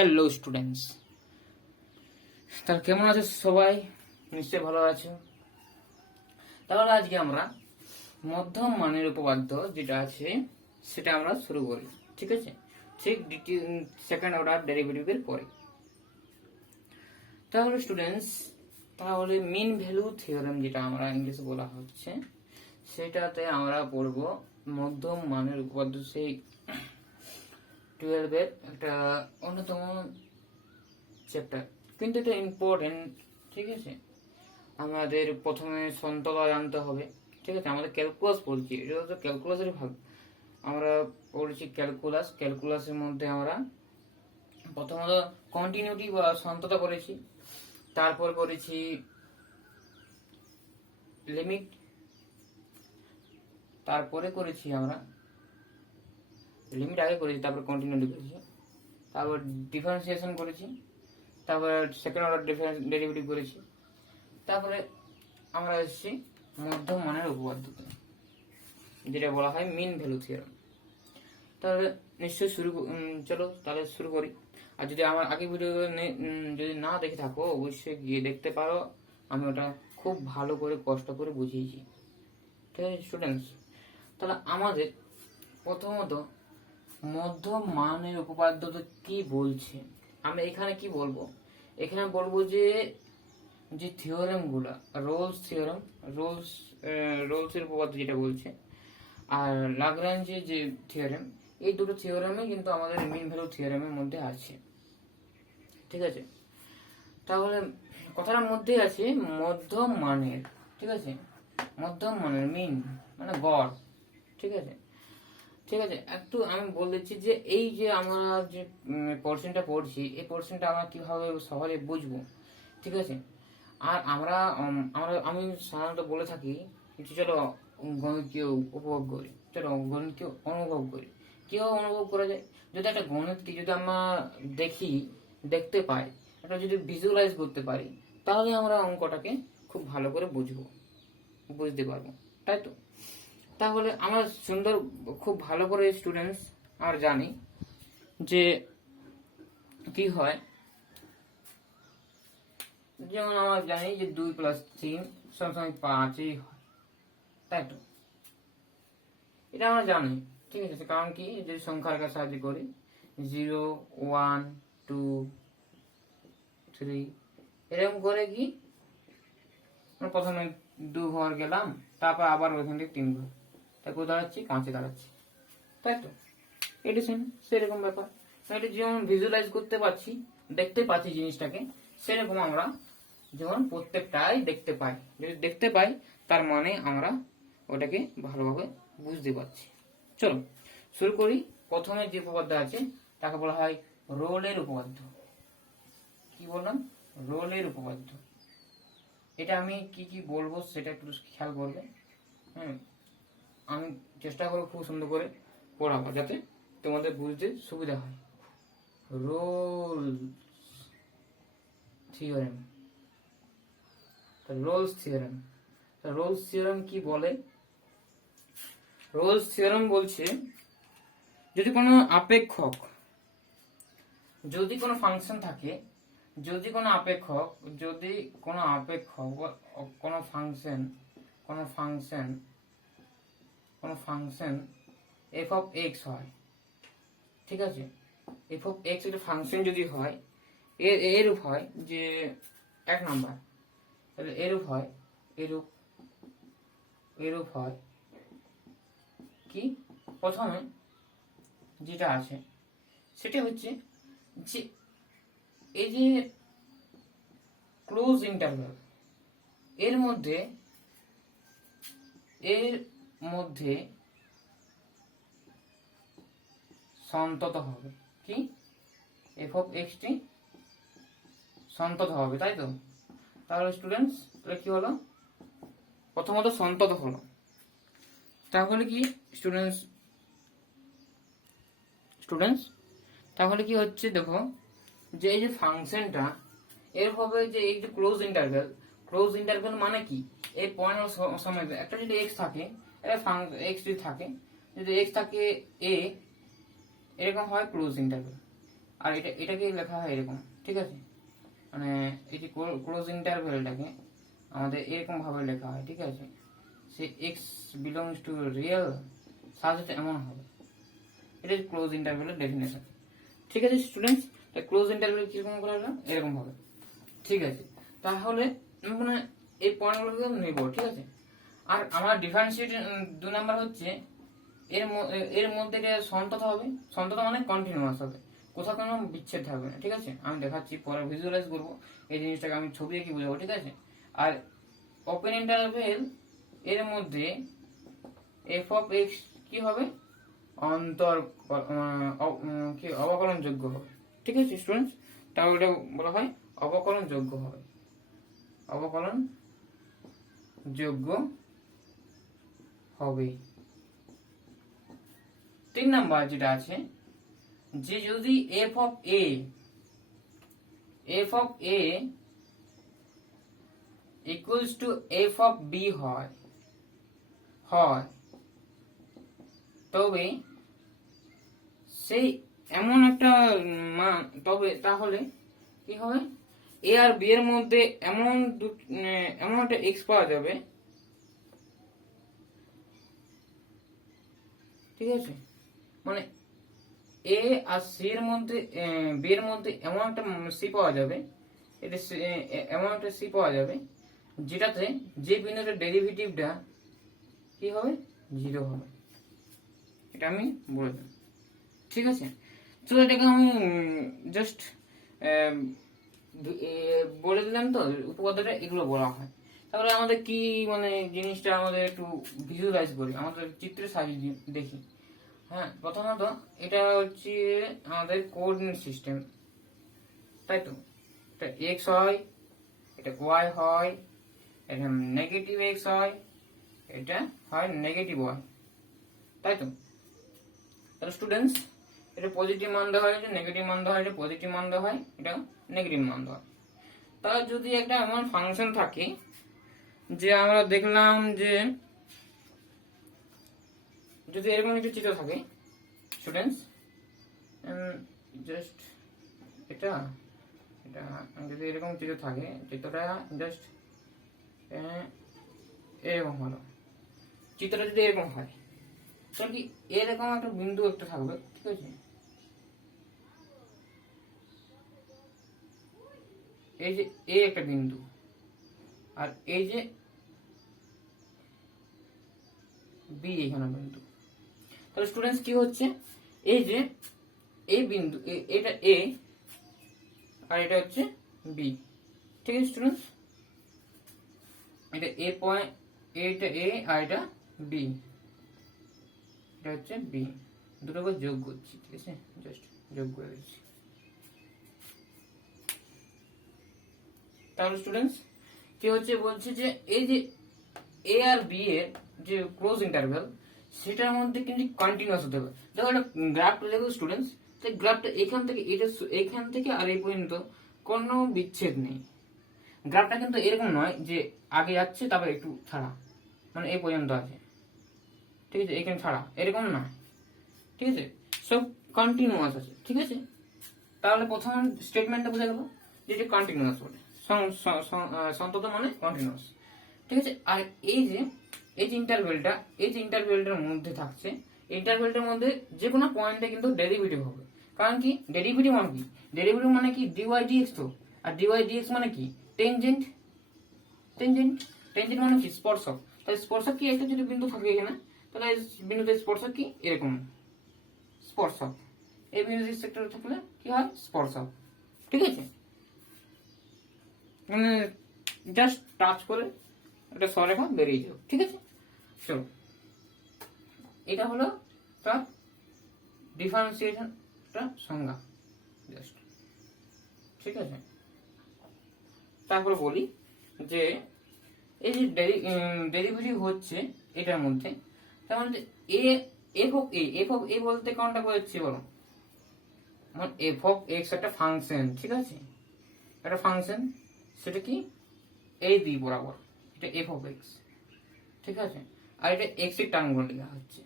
Hello students, তাহলে কেমন আছো সবাই? নিশ্চয়ই ভালো আছো। তাহলে আজকে আমরা মধ্যম মানের উপপাদ্য যেটা আছে সেটা আমরা শুরু করি। ঠিক আছে, ঠিক সেকেন্ড অর্ডার ডেরিভেটিভের পরে। তাহলে স্টুডেন্টস, তাহলে মিন ভ্যালু থিওরেম যেটা আমরা ইংলিশে বলা হচ্ছে সেটাতে আমরা পড়ব মধ্যম মানের উপপাদ্য, সেই 12-এর একটা অন্যতম চ্যাপ্টার, কিন্তু এটা ইম্পর্টেন্ট। ঠিক আছে, আমাদের প্রথমে সন্ততা জানতে হবে। ঠিক আছে, আমাদের ক্যালকুলাস পড়ছি, এটা তো ক্যালকুলাসের ভাগ। আমরা পড়ছি ক্যালকুলাসের মধ্যে আমরা প্রথমত কন্টিনিউটি বা সন্ততা করেছি, তারপর করেছি লিমিট, তারপরে করেছি আমরা লিমিট আগে করেছি, তারপর কন্টিনিউটি করেছি, তারপর ডিফারেন্সিয়েশন করেছি, তারপর সেকেন্ড অর্ডার ডেরিভেটিভ করেছি, তারপরে আমরা এসেছি মধ্যম মানের উপপাদ্যতে, যেটা বলা হয় মিন ভ্যালু থিওরেম। তাহলে নিশ্চয়ই চলো তাহলে শুরু করি। আর যদি আমার আগে ভিডিও যদি না দেখে থাকো অবশ্যই গিয়ে দেখতে পারো, আমি ওটা খুব ভালো করে কষ্ট করে বুঝিয়েছি। ঠিক আছে স্টুডেন্টস, তাহলে আমাদের প্রথমত মধ্যম মানের উপপাদ্য তো কি বলছে, আমি এখানে কি বলবো, এখানে বলবো যে থিওরেমগুলো রোলসের উপপাদ্য যেটা বলছে, আর লাগরাঞ্জের যে থিওরেম, এই দুটো থিওরেমে কিন্তু আমাদের মিন ভ্যালু থিওরেমের মধ্যে আছে। ঠিক আছে, তাহলে কথাটার মধ্যে আছে মধ্যম মানের। ঠিক আছে, মধ্যম মানের মিন মানে গড়। ঠিক আছে, একটু আমি বলে দিচ্ছি যে এই যে আমরা যে পোর্শনটা পড়ছি, এই পোর্শনটা আমরা কিভাবে সহজে বুঝবো। ঠিক আছে, আর আমি সাধারণত বলে থাকি চলো গণিতকে উপভোগ করি, চলো গণিতকে অনুভব করি। কিভাবে অনুভব করা যায়? যদি একটা গণিতকে যদি আমরা দেখতে পাই, একটা যদি ভিজুয়ালাইজ করতে পারি, তাহলে আমরা অঙ্কটাকে খুব ভালো করে বুঝতে পারবো, তাই তো? তাহলে আমরা খুব ভালো করে স্টুডেন্টস আর জানি যে কি হয়, যেমন আমরা জানি যে 2+3 সবসময় 5ই হয়, তাই তো? এটা আমরা জানি। ঠিক আছে, কারণ কি, যে সংখ্যার কাছে সাহায্য করি 0 1 2 3 এরকম করে কি আমরা প্রথমে 2 ঘর গেলাম, তারপর আবার ওইখান থেকে 3 ঘর, তাই কোথায় দাঁড়াচ্ছি? 5-এ দাঁড়াচ্ছি, তাই তো? এডিশন সেরকম ব্যাপার। এটা যেমন ভিজুয়ালাইজ করতে পারছি, দেখতে পাচ্ছি জিনিসটাকে, সেরকম আমরা যেমন প্রত্যেকটাই দেখতে পাই। যদি দেখতে পাই তার মানে আমরা ওটাকে ভালোভাবে বুঝতে পারছি। চলো শুরু করি। প্রথমে যে উপপাদ্য আছে তাকে বলা হয় রোলের উপপাদ্য। কি বললাম? রোলের উপপাদ্য। এটা আমি কি কি বলবো সেটা একটু খেয়াল করবে। আমি চেষ্টা করবো খুব সুন্দর করে পড়াবো যাতে তোমাদের বুঝতে সুবিধা হয়। রোল থিওরেম, রোলস থিওরেম কি বলে? রোলস থিওরেম বলছে যদি কোনো ফাংশন থাকে, যদি কোনো ফাংশন এফ অফ এক্স হয়। ঠিক আছে, এফ অফ এক্স একটা ফাংশন যদি হয়, এরূপ হয় যে 1 নাম্বার, তাহলে এরূপ হয় কি, প্রথমে যেটা আছে সেটা হচ্ছে যে এই যে ক্লোজ ইন্টারভ্যাল এর মধ্যে সন্তত হবে। কি? এফ অফ এক্স টি সন্তত হবে, তাই তো? তাহলে স্টুডেন্টস কি হলো? প্রথমত সন্তত হলো, তাহলে কি স্টুডেন্টস তাহলে কি হচ্ছে দেখো, যে এই যে ফাংশনটা এর হবে যে এই যে ক্লোজ ইন্টারভ্যাল মানে কি, এই পয়েন্ট সময় একটা যদি এক্স থাকে, এক্স যদি থাকে, যদি এক্স থাকে এ, এরকম হয় ক্লোজ ইন্টারভ্যাল। আর এটাকে লেখা হয় এরকম, ঠিক আছে, মানে এই যে ক্লোজ ইন্টারভেলটাকে আমাদের এরকম ভাবে লেখা হয়, ঠিক আছে, সে এক্স বিলংস টু রিয়েল সাজেট এমন হবে। এটা ক্লোজ ইন্টারভেলের ডেফিনেশন, ঠিক আছে স্টুডেন্টস। ক্লোজ ইন্টারভেল কিরকম করে হলো, এরকম ভাবে, ঠিক আছে। তাহলে মানে এই পয়েন্টগুলোকে নেব, ঠিক আছে। আর আমার ডিফারেন্সিয়েট 2 নাম্বার হচ্ছে এর মধ্যে এটা সন্ততা হবে, সন্ততা মানে কন্টিনিউয়াস হবে, কোথাও কোনো বিচ্ছেদ থাকবে না, ঠিক আছে। আমি দেখাচ্ছি, পরে ভিজুয়ালাইজ করবো এই জিনিসটাকে, আমি ছবি এঁকে বোঝাবো, ঠিক আছে। আর ওপেন ইন্টারভেল এর মধ্যে এফ অফ এক্স কি হবে, অন্তর কি অবকলন যোগ্য হবে, ঠিক আছে স্টুডেন্টস। তাহলে এটা বলা হয় অবকলন যোগ্য হবে, অবকলন যোগ্য হবে। 3 নাম্বার যেটা আছে, যে যদি F of A equals to F of B হয় তবে সেই এমন একটা মান, তাহলে কি হবে, এ আর বি এর মধ্যে এমন একটা এক্স পাওয়া যাবে, ঠিক আছে, মানে এ আর সি এর মধ্যে বি এর মধ্যে এমন একটা সি পাওয়া যাবে, এটা এমন একটা সি পাওয়া যাবে যেটাতে যে বিন্দুটার ডেরিভেটিভটা কি হবে, 0 হবে। এটা আমি বলে দিলাম, ঠিক আছে। তো এটাকে আমি জাস্ট বলে দিলাম, তো উপপাদ্যটা এগুলো বলা হয়। তাহলে আমাদের কি মানে জিনিসটা আমাদের একটু ভিজুয়ালাইজ করি, আমাদের চিত্রের সাহায্যে দেখি। হ্যাঁ, প্রথমত এটা হচ্ছে আমাদের কোঅর্ডিনেট সিস্টেম, তাই তো। এটা এক্স হয়, এটা ওয়াই হয়, এটা নেগেটিভ এক্স হয়, এটা হয় নেগেটিভ ওয়াই, তাই তো। তাহলে স্টুডেন্টস, এটা পজিটিভ মান দেওয়া হয়, এটা নেগেটিভ মান দেওয়া হয়, এটা পজিটিভ মান দেওয়া হয়, এটা নেগেটিভ মান দেওয়া হয়। তাহলে যদি একটা এমন ফাংশন থাকে যে আমরা দেখলাম যে যদি এরকম একটা চিত্র থাকে স্টুডেন্টস, জাস্ট এটা যদি এরকম চিত্র থাকে, চিত্রটা জাস্ট এরকম হলো, চিত্রটা যদি এরকম হয়, তাহলে কি এরকম একটা বিন্দু একটা থাকবে, ঠিক আছে। এই যে এ একটা বিন্দু, আর এই যে বি এখানে বিন্দু। তাহলে স্টুডেন্টস কি হচ্ছে, এই যে এই বিন্দু, এটা এ আর এটা হচ্ছে বি, ঠিক আছে স্টুডেন্টস। এটা এ পয়েন্ট, এটা এ আর এটা বি, এটা হচ্ছে বি, দুটোকে যোগ করছি, ঠিক আছে, জাস্ট যোগ করে দিচ্ছি। তাহলে স্টুডেন্টস কি হচ্ছে, বলছে যে এই যে এ আর বি এর যে ক্লোজ ইন্টারভ্যাল, সেটার মধ্যে কিন্তু কন্টিনিউয়াস হতে হবে। দেখো একটা গ্রাফটা দেখো স্টুডেন্টস, সেই গ্রাফটা এখান থেকে আর এই পর্যন্ত কোনো বিচ্ছেদ নেই। গ্রাফটা কিন্তু এরকম নয় যে আগে যাচ্ছে তারপর একটু ছাড়া, মানে এই পর্যন্ত আছে, ঠিক আছে, এখানে ছাড়া, এরকম না, ঠিক আছে, সব কন্টিনিউয়াস আছে, ঠিক আছে। তাহলে প্রথম স্টেটমেন্টটা বোঝা গেল যে এটা কন্টিনিউয়াস বলে, সন্তত মানে কন্টিনিউয়াস, ঠিক আছে। আর এই যে ইন্টারভেলটার মধ্যে থাকছে, ইন্টারভেলটার মধ্যে যে কোনো পয়েন্টে কিন্তু ডেরিভেটিভ হবে। কারণ কি ডেরিভেটিভ মানে কি, ডেরিভেটিভ মানে কি ডিওয়াই ডিএক্স, তো আর ডিওয়াই ডিএক্স মানে কি টেনজেন্ট, টেনজেন্ট মানে কি স্পর্শক। তাহলে স্পর্শক কি একটা যদি বিন্দু থাকে এখানে, তাহলে বিন্দুতে স্পর্শক কি এরকম স্পর্শক, এই বিন্দু সেক্টর থাকলে কি হয় স্পর্শক, ঠিক আছে। মানে জাস্ট টাচ করে একটা সরেখা বেরিয়ে যাবে, ঠিক আছে। চলো, এটা হলো তার ডিফারেন্সিয়েশনটা সংজ্ঞা, জাস্ট, ঠিক আছে। তারপরে বলি যে এই যে ডেরিভেটিভ হচ্ছে এটার মধ্যে, তার মধ্যে এফ অফ এ বলতে কোনটা বোঝাচ্ছি বলো, মানে এফ অফ এক্স একটা ফাংশন, ঠিক আছে, একটা ফাংশন, সেটা কি এই বি বরাবর, এটা এফ অফ এক্স, ঠিক আছে। আর এটা এক্স এর টার্মগুলো লেখা হচ্ছে।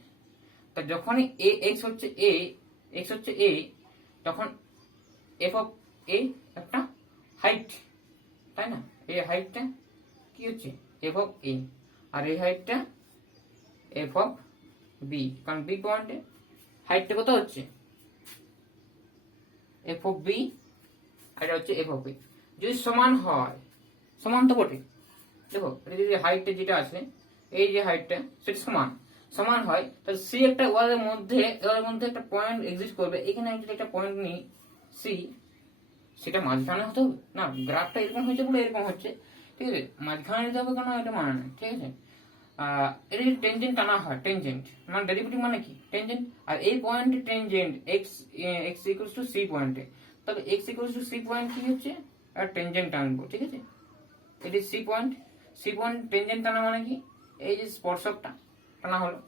তা যখনই এক্স হচ্ছে এ তখন এফ অফ এ একটা হাইট, তাই না? এই হাইটটা কি হচ্ছে এফ অফ এ, আর এই হাইটটা এফ অফ বি, কারণ বি পয়েন্টে হাইটটা কত হচ্ছে এফ অফ বি, আর এটা হচ্ছে এফ অফ এ। যদি সমান হয়, সমান তো বটে, দেখো এটা যদি হাইটটা যেটা আছে এই যে হাইটটা সেটা সমান সমান হয়, তাহলে সি একটা ওয়ালের মধ্যে একটা পয়েন্ট এক্সিস্ট করবে। এখানে আমি যদি একটা পয়েন্ট নিই সি, সেটা মাঝখানে হতে হবে না, গ্রাফটা এরকম হয়েছে বলে এরকম হচ্ছে, ঠিক আছে? মাঝখানে নিতে হবে কেন, এটা মানে না, ঠিক আছে? এটা যদি টেনজেন্ট টানা হয়, টেনজেন্ট মানে ডেরিভেটিভ মানে কি টেনজেন্ট, আর এই পয়েন্টে tangent X X equals to C পয়েন্টে, তবে X equals to C point কি হচ্ছে আর টেনজেন্ট টানবো, ঠিক আছে? এটি C point, C point tangent টানা মানে কি, এই যে স্পর্শকটা টানা হলো,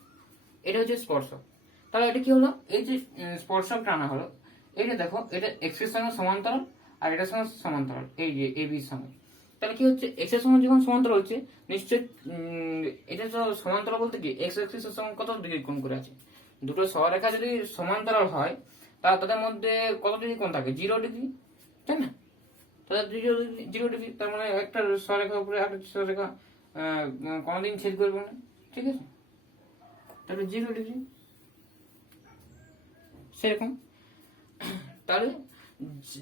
এটা হচ্ছে স্পর্শক। তাহলে এটা কি হলো, এই যে স্পর্শক টানা হলো, এটা দেখো এটা এক্স এর সঙ্গে সমান্তরাল আর এটার সঙ্গে সমান্তরাল, এই যে এ বির সঙ্গে। তাহলে কি হচ্ছে এক্স এর সঙ্গে যখন সমান্তরাল হচ্ছে নিশ্চয় এটা তো সমান্তরাল বলতে কি এক্স এক্সিস এর সঙ্গে কত ডিগ্রি কোণ করে আছে, দুটো সরলরেখা যদি সমান্তরাল হয় তাহলে তাদের মধ্যে কত ডিগ্রি কোণ থাকে, 0 ডিগ্রি, তাই না? তাহলে 0 ডিগ্রি, তার মানে একটা সরলরেখার উপরে একটা সরলরেখা কোনদিন ছেদ করবে না, ঠিক আছে? তাহলে 0 ডিগ্রি সেরকম। তাহলে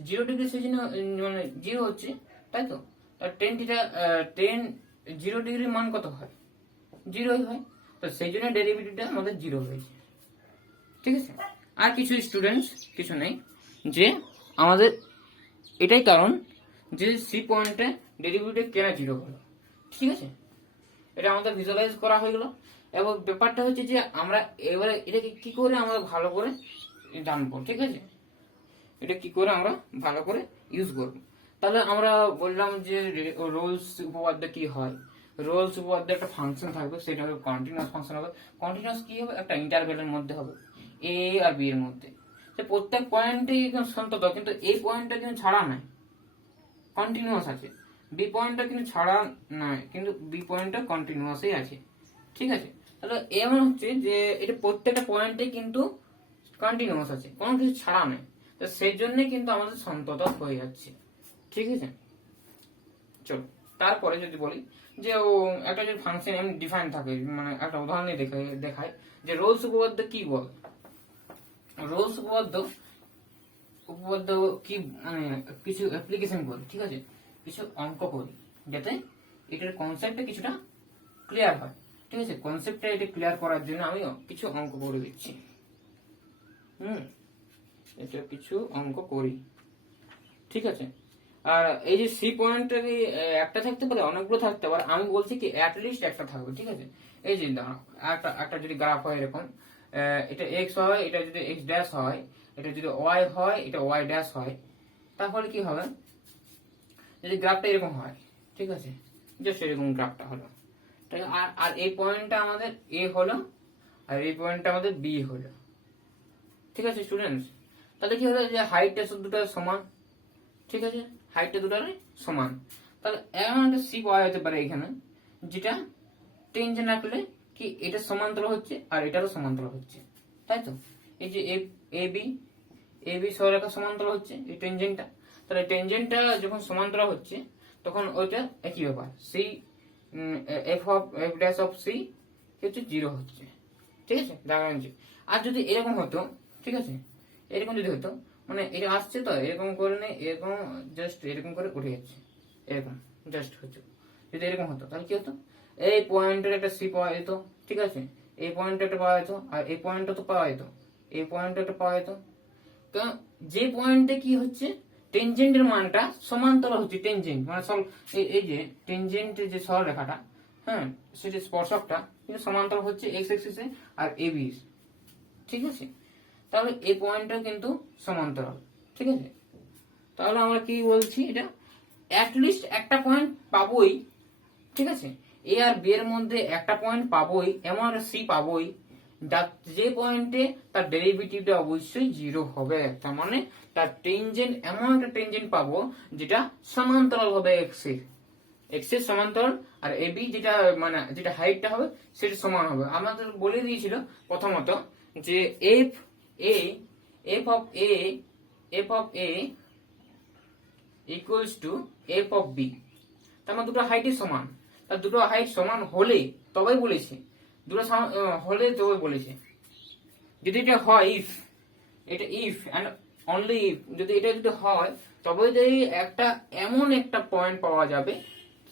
0 ডিগ্রি সেই জন্য মানে 0 হচ্ছে, তাই তো? তার টেন থিটা 0 ডিগ্রির মান কত হয়, 0ই হয়, তো সেই জন্য ডেরিভেটিভটা আমাদের 0 হয়েছে, ঠিক আছে? আর কিছু স্টুডেন্টস কিছু নেই, যে আমাদের এটাই কারণ যে সি পয়েন্টে ডেরিভেটিভ কেন 0 হলো, ঠিক আছে? এটা আমাদের ভিজুয়ালাইজ করা হয়ে গেল। এবং ব্যাপারটা হচ্ছে যে আমরা এবারে এটাকে কি করে আমরা ভালো করে জানবো, ঠিক আছে? এটা কি করে আমরা ভালো করে ইউজ করব। তাহলে আমরা বললাম যে রোলস উপপাদ্য কি হয়, রোলস উপপাদ্য একটা ফাংশন থাকবে, সেটা হবে কন্টিনিউয়াস ফাংশন হবে। কন্টিনিউয়াস কি হবে, একটা ইন্টারভ্যালের মধ্যে হবে, এ আর বি এর মধ্যে। প্রত্যেক পয়েন্টে সন্তত, কিন্তু এই পয়েন্টটা কিন্তু ছাড়া নাই, কন্টিনিউয়াস আছে। বি পয়েন্টটা কিন্তু ছাড়া নয়, কিন্তু বি পয়েন্টটা কন্টিনিউয়াসই আছে, ঠিক আছে? তাহলে এমন হচ্ছে যে এটা প্রত্যেকটা পয়েন্টে কিন্তু কন্টিনিউয়াস আছে, কোনো কিছু ছাড়া নেই, তো সেই জন্য কিন্তু আমাদের সন্ততা হয়ে যাচ্ছে, ঠিক আছে? চলো তারপরে যদি বলি যে ও একটা যদি ফাংশন এমনি ডিফাইন থাকে, মানে একটা উদাহরণ দেখায় যে রোলস উপপাদ্য কি বল, রোলস উপপাদ্য কি মানে কিছু অ্যাপ্লিকেশন করি, ঠিক আছে? কিছু অঙ্ক করি যাতে এটার কনসেপ্টটা কিছুটা ক্লিয়ার হয়, ঠিক আছে? কনসেপ্টটা এটা ক্লিয়ার করার জন্য আমি কিছু অঙ্ক করে দিচ্ছি। এটা কিছু অঙ্ক করি, ঠিক আছে? আর এই যে সি পয়েন্টের একটা থাকতে পারে, অনেকগুলো থাকতে পারে, আমি বলছি কি অ্যাটলিস্ট একটা থাকবে, ঠিক আছে? এই যে দাঁড়াও, একটা যদি গ্রাফ হয় এরকম, এটা এক্স হয়, এটা যদি এক্স ড্যাশ হয়, এটা যদি ওয়াই হয়, এটা ওয়াই ড্যাশ হয়, তাহলে কি হবে, যদি গ্রাফটা এরকম হয়, ঠিক আছে? জাস্ট এরকম গ্রাফটা হলো, ঠিক আছে? আর এই পয়েন্টটা আমাদের এ হলো, আর এই পয়েন্টটা আমাদের বি হলো, ঠিক আছে স্টুডেন্টস? তাহলে কি হলো যে হাইটটা দুটো সমান, ঠিক আছে? হাইটটা দুটারই সমান, তাহলে এমন একটা সি পাওয়া যেতে পারে এখানে, যেটা টেনজেন্ট রাখলে কি এটা সমান্তরাল হচ্ছে আর এটারও সমান্তরাল হচ্ছে, তাই তো? এই যে এ বি সরলরেখা সমান্তরাল হচ্ছে এই টেনজেন্টটা, তাহলে টেনজেন্টটা যখন সমান্তরাল হচ্ছে তখন ওইটা একই ব্যাপার, C F dash of C হচ্ছে 0 হচ্ছে, ঠিক আছে? দেখা যাচ্ছে। আর যদি এরকম হতো, ঠিক আছে, এরকম যদি হতো, মানে এটা আসছে তো এরকম করে নেই, এরকম জাস্ট এরকম করে উঠে যাচ্ছে, এরকম জাস্ট হচ্ছে, যদি এরকম হতো তাহলে কি হতো, এই পয়েন্টের একটা সি পাওয়া যেত, ঠিক আছে? এই পয়েন্টটা একটা পাওয়া যেত, আর এই পয়েন্টটা তো পাওয়া যেত, এই পয়েন্টটা একটা পাওয়া যেত। কারণ যে পয়েন্টে কি হচ্ছে টেনজেন্টের মানটা সমান্তরাল হচ্ছে, টেনজেন্ট মানে এই যে টেনজেন্টের যে সরলরেখাটা, হ্যাঁ, সেটা স্পর্শকটা কিন্তু সমান্তরাল হচ্ছে এক্স এক্সিসে আর এ বি, ঠিক আছে? তাহলে এই পয়েন্টটা কিন্তু সমান্তরাল, ঠিক আছে? তাহলে আমরা কি বলছি, এটা অ্যাটলিস্ট একটা পয়েন্ট পাবোই, ঠিক আছে? এ আর বি এর মধ্যে একটা পয়েন্ট পাবোই, এমন একটা সি পাবোই যে পয়েন্টে তার ডেরিভেটিভটা অবশ্যই 0 হবে, তার মানে তার টেনজেন্ট এমন একটা টেনজেন্ট পাবো যেটা সমান্তরাল হবে এক্স এর সমান্তরাল, আর এ বি যেটা মানে যেটা হাইটটা হবে সেটা সমান হবে। আমাদের বলে দিয়েছিল প্রথমত যে F A F of A equals to F of B. তার মানে দুটো হাইটই সমান, তার দুটো হাইট সমান হলে তবেই বলেছে, দুটো হলে তবে বলেছে। যদি এটা হয় ইফ, এটা ইফ অ্যান্ড অনলি ইফ, যদি এটা যদি হয় তবে যদি একটা এমন একটা পয়েন্ট পাওয়া যাবে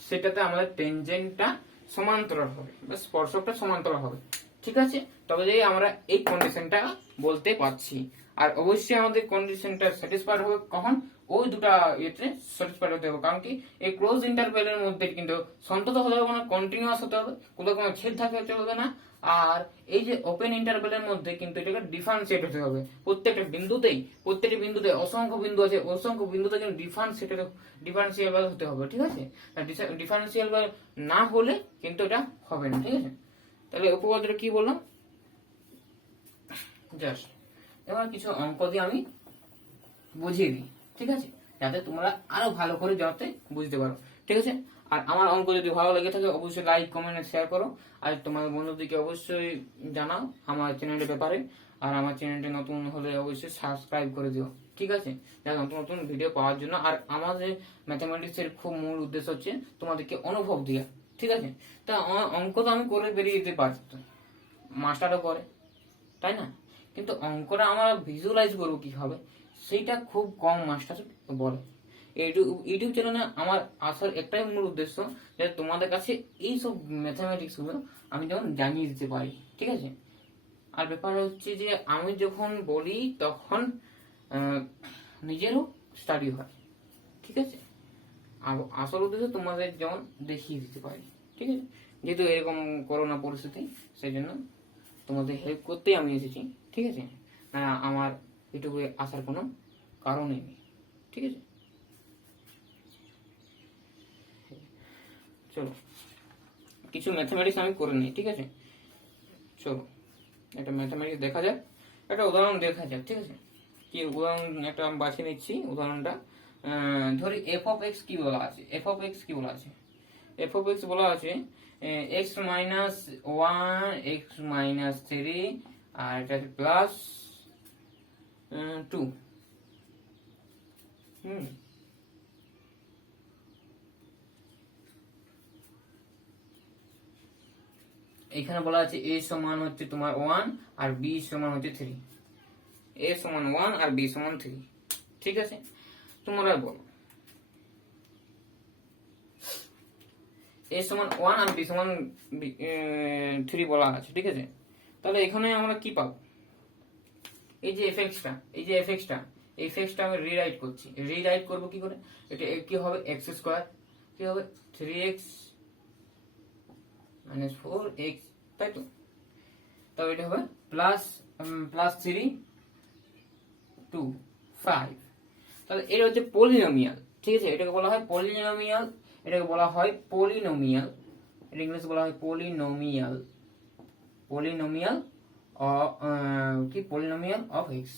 সেটাতে আমাদের টেনজেন্টটা সমান্তরাল হবে বা স্পর্শকটা সমান্তরাল হবে, ঠিক আছে, তবে যদি আমরা এই কন্ডিশনটা বলতে পারছি। আর অবশ্যই আমাদের কন্ডিশনটা স্যাটিসফাইড হবে কখন, ওই দুটা ইয়েতে স্যাটিসফাইড হতে হবে। কারণ কি এই ক্লোজ ইন্টারভ্যালের মধ্যে কিন্তু সন্তত হতে হবে না, কন্টিনিউয়াস হতে হবে, কোথাও কোনো ছেদ থাকলে চলবে না। আর এই যে ওপেন ইন্টারভ্যালের মধ্যে কিন্তু এটাকে ডিফারেন্সিয়েট হতে হবে প্রত্যেকটা বিন্দুতে অসংখ্য বিন্দু আছে, অসংখ্য বিন্দুতে কিন্তু ডিফারেন্সিয়েবল হতে হবে, ঠিক আছে। ডিফারেন্সিয়েবল না হলে কিন্তু এটা হবে না, ঠিক আছে। তাহলে উপপাদ্যটা কি বললাম জাস্ট, এবার কিছু অঙ্ক দিয়ে আমি বুঝিয়ে দিই, ঠিক আছে, যাতে তোমরা আরো ভালো করে যাতে বুঝতে পারো, ঠিক আছে। আর আমার অঙ্ক যদি ভালো লেগে থাকে অবশ্যই লাইক কমেন্ট শেয়ার করো, আর তোমার বন্ধুদেরকে অবশ্যই জানাও আমার চ্যানেলের ব্যাপারে। আর আমার চ্যানেলটি নতুন হলে অবশ্যই সাবস্ক্রাইব করে দিও, ঠিক আছে, যাতে নতুন নতুন ভিডিও পাওয়ার জন্য। আর আমাদের ম্যাথামেটিক্স এর খুব মূল উদ্দেশ্য হচ্ছে তোমাদেরকে অনুভব দেওয়া, ঠিক আছে। তা অঙ্ক তো আমি করে বেরিয়ে যেতে পারতো, মাস্টারও করে, তাই না, কিন্তু অঙ্কটা আমরা ভিজুয়ালাইজ করবো কিভাবে সেইটা খুব কম মাস্টার বলে। ইউটিউব চ্যানেলে আমার আসার একটাই মূল উদ্দেশ্য যে তোমাদের কাছে এইসব ম্যাথামেটিক্স গুলো আমি যেমন জানিয়ে দিতে পারি, ঠিক আছে। আর ব্যাপার হচ্ছে যে আমি যখন বলি তখন নিজেরও স্টাডি হয়, ঠিক আছে। আর আসল উদ্দেশ্য তোমাদের যেমন দেখিয়ে দিতে পারি, ঠিক আছে। যেহেতু এরকম করোনা পরিস্থিতি সেই জন্য তোমাদের হেল্প করতেই আমি এসেছি, ঠিক আছে। আমার ইউটিউবে আসার কোনো কারণই নেই, ঠিক আছে। চলো কিছু ম্যাথামেটিক্স আমি করে নিই, ঠিক আছে। চলো একটা ম্যাথামেটিক্স দেখা যাক, একটা উদাহরণ দেখা যাক, ঠিক আছে। কি উদাহরণ একটা আমি বাছিয়ে নিচ্ছি উদাহরণটা। ধরি এফ অফ এক্স কি বলা আছে, এফ অফ এক্স বলা আছে x minus one, x minus three, আর এটা প্লাস 2। এখানে বলা আছে এ সমান হচ্ছে তোমার 1 আর বি সমান হচ্ছে 3, এ সমান 1 আর বি সমান 3, ঠিক আছে। তোমরা বলো এ সমান 1 আর বি সমান 3 বলা আছে, ঠিক আছে। তাহলে এখানে আমরা কি পাবো, এই যে এফএক্সটা আমি রিরাইট করবো কি করে, এটা কি হবে এক্স স্কোয়ার, কি হবে 3x মাইনাস 4x, তাই তো। তবে এটা হবে প্লাস 3 2 5। তাহলে এটা হচ্ছে পলিনোমিয়াল, ঠিক আছে, এটাকে বলা হয় পলিনোমিয়াল, এটা ইংলিশে বলা হয় পলিনোমিয়াল অফ এক্স,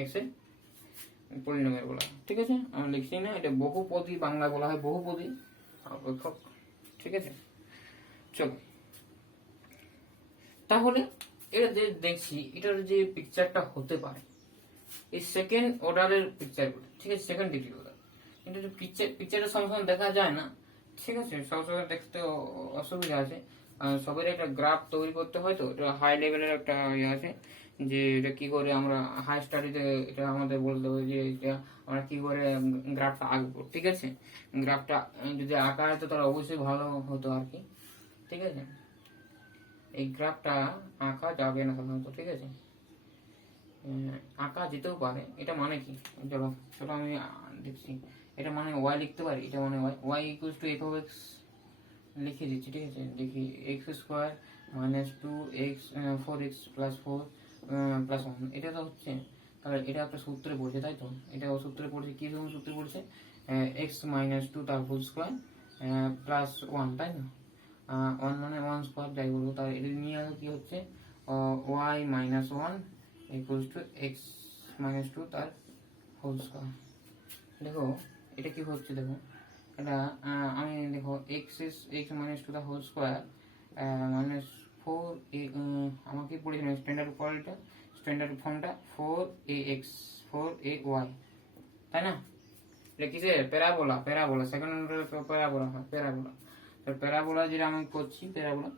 এর পলিনোমিয়াল বলা হয়, ঠিক আছে। আমি লিখছি না, এটা বহুপদী, বাংলা বলা হয় বহুপদী অপেক্ষক, ঠিক আছে। চলো তাহলে এটা যে দেখছি এটার যে পিকচারটা হতে পারে এই সেকেন্ড অর্ডারের পিকচারগুলো, ঠিক আছে, সেকেন্ড ডিগ্রি অর্ডার, কিন্তু পিকচারটা সবসময় দেখা যায় না, ঠিক আছে, সবসময় দেখতে অসুবিধা আছে। সবের একটা গ্রাফ তৈরি করতে হয়, তো এটা হাই লেভেলের একটা ইয়ে আছে যে এটা কি করে আমরা হাই স্টাডিতে এটা আমাদের বলতে হবে যে এটা আমরা কি করে গ্রাফটা আঁকবো, ঠিক আছে। গ্রাফটা যদি আঁকা হয় তো তাহলে অবশ্যই ভালো হতো আর কি, ঠিক আছে। এই গ্রাফটা আঁকা যাবে না সাধারণত, ঠিক আছে, আঁকা যেতেও পারে। এটা মানে কি, চলো সেটা আমি দেখছি। এটা মানে ওয়াই লিখতে পারি, এটা মানে Y equals to F of X লিখে দিচ্ছি, ঠিক আছে। দেখি X square minus 2x 4x plus 4 plus 1, এটা তো হচ্ছে। তাহলে এটা একটা সূত্রে পড়ছে, তাই তো, এটা সূত্রে পড়ছে, কি সূত্রে পড়ছে, এক্স মাইনাস 2 তার হোল স্কোয়ার প্লাস 1, তাই না। 1 মানে 1 স্কোয়ার যাই বলবো, তাহলে এটা নিয়ে আসলে কি হচ্ছে Y minus 1 equals to X minus 2 তার হোল স্কোয়ার। দেখো এটা কি হচ্ছে, দেখো এটা আমি দেখো এক্স মাইনাস 2 তার হোল স্কোয়ার মাইনাস 4 আমাকে পড়েছিলাম স্ট্যান্ডার্ড ফর্মটা 4ax 4ay, তাই না। এটা কিসের প্যারাবোলা, প্যারাবোলা সেকেন্ড অর্ডারের প্যারাবোলা হয়, প্যারাবোলা। তো প্যারাবোলা যেটা আমি করছি, প্যারাবোলা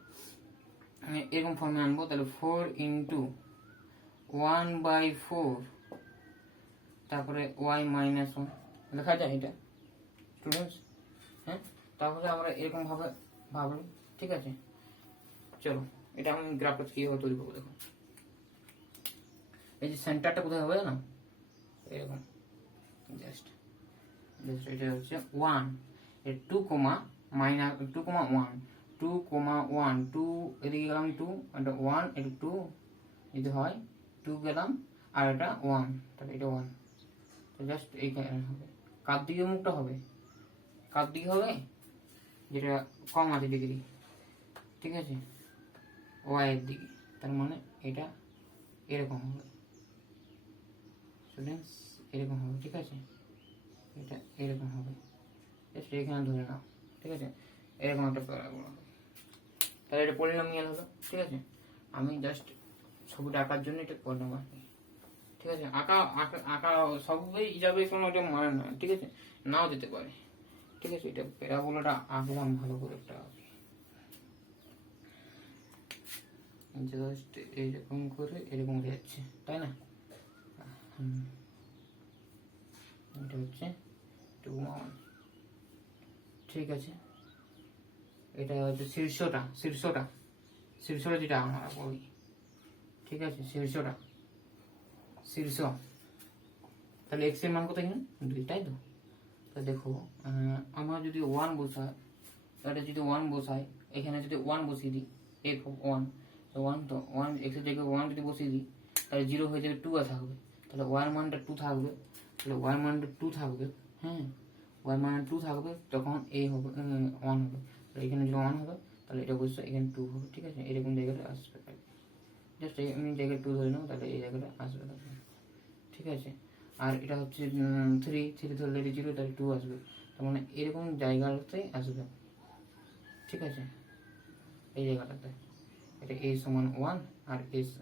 আমি এরকম ফর্মে আনবো, তাহলে 4 ইন্টু 1/4 তারপরে y মাইনাস 1 লেখা যায় এটা স্টুডেন্টস। হ্যাঁ, তাহলে আমরা এরকম ভাবে ভাবলাম, ঠিক আছে। চলো এটা আমি গ্রাফটা কিভাবে তৈরি করবো দেখো। এই যে সেন্টারটা কোথায় হবে না, এরকম জাস্ট এটা হচ্ছে 1, এর 2 কমা মাইনাস 2 কমা 1, 2 কমা 1, 2 এদিকে গেলাম 2, এটা 1, এটা 2 যদি হয় 2 গেলাম, আর এটা 1, তাহলে এটা 1। তো জাস্ট এইখানে হবে, কার দিকে মুখটা হবে, কার দিকে হবে, যেটা কম আছে ডিগ্রি, ঠিক আছে, ওয়াই এর দিকে। তার মানে এটা এরকম হবে স্টুডেন্টস, এরকম হবে, ঠিক আছে, এটা এরকম হবে, জাস্ট এখানে ধরে নাও, ঠিক আছে, এরকম একটা প্যারাবোলা হবে। তাহলে এটা পলিনোমিয়াল হলো, ঠিক আছে। আমি জাস্ট ছবিটা আঁকার জন্য এটা করলাম আর কি, ঠিক আছে। আঁকা আঁকা আঁকা সবই যাবে কোনো এটা মানে না, ঠিক আছে, নাও যেতে পারে, ঠিক আছে। এটা প্যারাবোলাটা আঁকলাম ভালো করে একটা, জাস্ট এরকম করে এরকম হয়ে যাচ্ছে, তাই না। এটা হচ্ছে 2, ঠিক আছে। এটা হচ্ছে শীর্ষটা, শীর্ষটা শীর্ষটা যেটা আমরা বলি, ঠিক আছে, শীর্ষটা শীর্ষ। তাহলে এক্স এর মান কত এখানে 2, তাই তো। তো দেখো আমরা যদি 1 বসাই, এটা যদি 1 বসাই, এখানে যদি 1 বসিয়ে দিই, f of 1, তো 1 তো 1 এক্স এর জায়গায় 1 যদি বসিয়ে দিই, তাহলে 0 হয়ে যাবে, 2 থাকবে, তাহলে y এর মানটা 2 থাকবে, তাহলে y এর মানটা 2 থাকবে, হ্যাঁ, y এর মান 2 থাকবে, তখন a হবে 1 হবে, তাহলে এখানে যদি 1 হবে, তাহলে এটা অবশ্যই এখানে 2 হবে, ঠিক আছে, এরকম জায়গাটা আসবে, জাস্ট এমনি জায়গায় 2 ধরে নাও, তাহলে এই জায়গাটা আসবে, ঠিক আছে। আর এটা হচ্ছে 3 ধরলে 0, তাহলে 2 আসবে, তার মানে এরকম জায়গাতে আসবে, ঠিক আছে, এই জায়গাটাতে। এটা a সমান 1 আর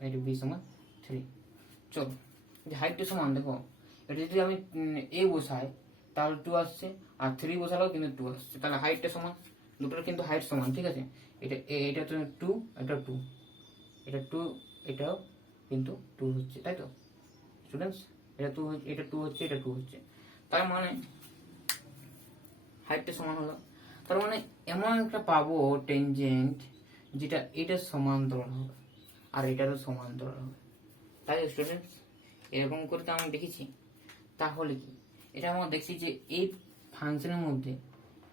এটা b সমান 3। চলো যে হাইটটা সমান, দেখো এটা যদি আমি a বসাই তাহলে 2 আসছে, আর 3 বসালেও কিন্তু 2 আসছে, তাহলে হাইটটা সমান, দুটোর কিন্তু হাইট সমান, ঠিক আছে। এটা তো 2, এটা 2, এটা 2, এটাও কিন্তু 2 হচ্ছে, তাই তো স্টুডেন্টস। এটা 2 হচ্ছে, এটা 2 হচ্ছে, এটা 2 হচ্ছে, তার মানে হাইটটা সমান হলো। তার মানে এমন একটা পাবো টেনজেন্ট যেটা এটার সমান্তরাল হবে আর এটারও সমান্তরাল হবে, তাই স্টুডেন্টস। এরকম করে তো আমরা দেখেছি। তাহলে কি এটা আমরা দেখছি যে এই ফাংশনের মধ্যে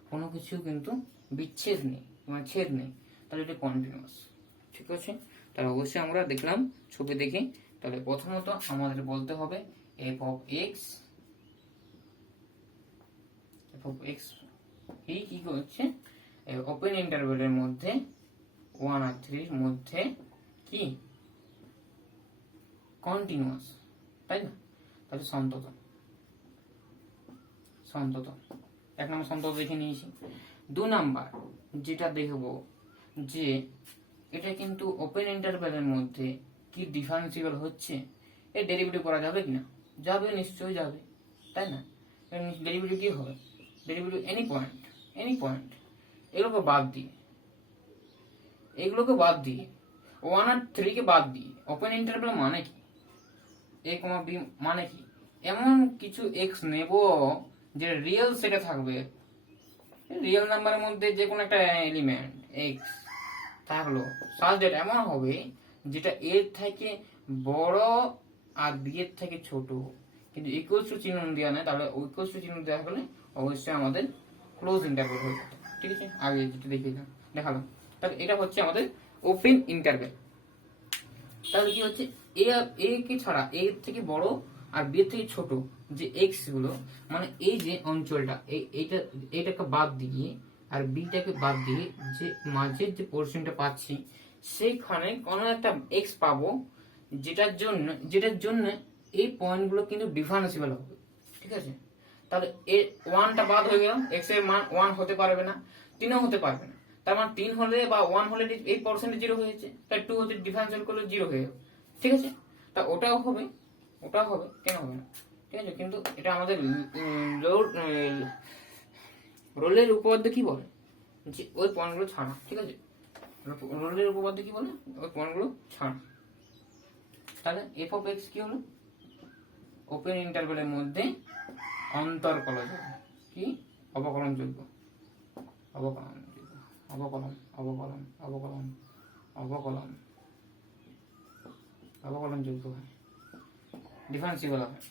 কোনো কিছু কিন্তু বিচ্ছেদ নেই, মানে ছেদ নেই, তাহলে এটা কন্টিনিউয়াস, ঠিক আছে। তাহলে অবশ্যই আমরা দেখলাম ছবি দেখে। তাহলে প্রথমত আমাদের বলতে হবে f of x এই কি করছে, ওপেন ইন্টারভ্যালের মধ্যে 1 আর 3 এর মধ্যে কি কন্টিনিউয়াস, তাই না। তাহলে সন্তত, সন্তত 1 নম্বর সন্তত দেখে নিয়েছি। 2 নাম্বার যেটা দেখবো যে এটা কিন্তু ওপেন ইন্টারভ্যালের মধ্যে কি ডিফারেন্সিয়েবল হচ্ছে, এর ডেরিভেটিভ করা যাবে কিনা, যাবে, নিশ্চয়ই যাবে, তাই না। ডেরিভেটিভ কি হবে, ডেরিভেটিভ এনি পয়েন্ট, এগুলোকে বাদ দিয়ে, 1 আর 3 কে বাদ দিয়ে ওপেন ইন্টারভ্যাল মানে কি, a, b মানে কি, এমন কিছু x নেব যে রিয়েল সেটা থাকবে, রিয়েল নাম্বারের মধ্যে যে কোনো একটা এলিমেন্ট x থাকলো, সাজ দ্যাট এমন হবে যেটা a এর থেকে বড় আর b এর থেকে ছোট, কিন্তু ইকুয়ালস টু চিহ্ন দেওয়া নেই, তাহলে ইকুয়ালস টু চিহ্ন দেওয়া হলে অবশ্যই আমাদের ক্লোজ ইন্টারভ্যাল হয়ে যেত, ঠিক আছে। আগে যেটা দেখালাম, তাহলে এটা হচ্ছে আমাদের ওপেন ইন্টারভ্যাল। তাহলে কি হচ্ছে, এ কে ছাড়া এ এর থেকে বড় আর বি এর থেকে ছোট যে এক্স গুলো, মানে এই যে অঞ্চলটা, এইটাকে বাদ দিয়ে আর বিটাকে বাদ দিয়ে যে মাঝের যে পোর্শনটা পাচ্ছি, সেইখানে কোনো একটা এক্স পাবো যেটার জন্য এই পয়েন্টগুলো কিন্তু ডিফারেন্সিয়েবল হবে, ঠিক আছে। তাহলে এর 1টা বাদ হয়ে গেল, এক্স এর মান 1 হতে পারবে না, 3ও হতে পারবে না, তার মানে 3 হলে বা 1 হলে এই পার্সেন্টে 0 হয়েছে, তাই 2 হতে ডিফারেন্সিয়েট করলে 0 হয়ে যাবে, ঠিক আছে। তা ওটাও হবে, কেন হবে না, ঠিক আছে। কিন্তু এটা আমাদের রোলের উপপাদ্য কি বলে, যে ওই পয়েন্টগুলো ছাড়া, ঠিক আছে, রোলের উপপাদ্য কি বলে, ওই পয়েন্টগুলো ছাড়া। তাহলে এফ অফ এক্স কি হলো, ওপেন ইন্টারভ্যালের মধ্যে অন্তর্কলজ, কি অবকলনযোগ্য, অবকলনযোগ্য, অবকলন অবকলন অবকলন অবকলন অবকলনযোগ্য হয়, ডিফারেন্সিবল হয়।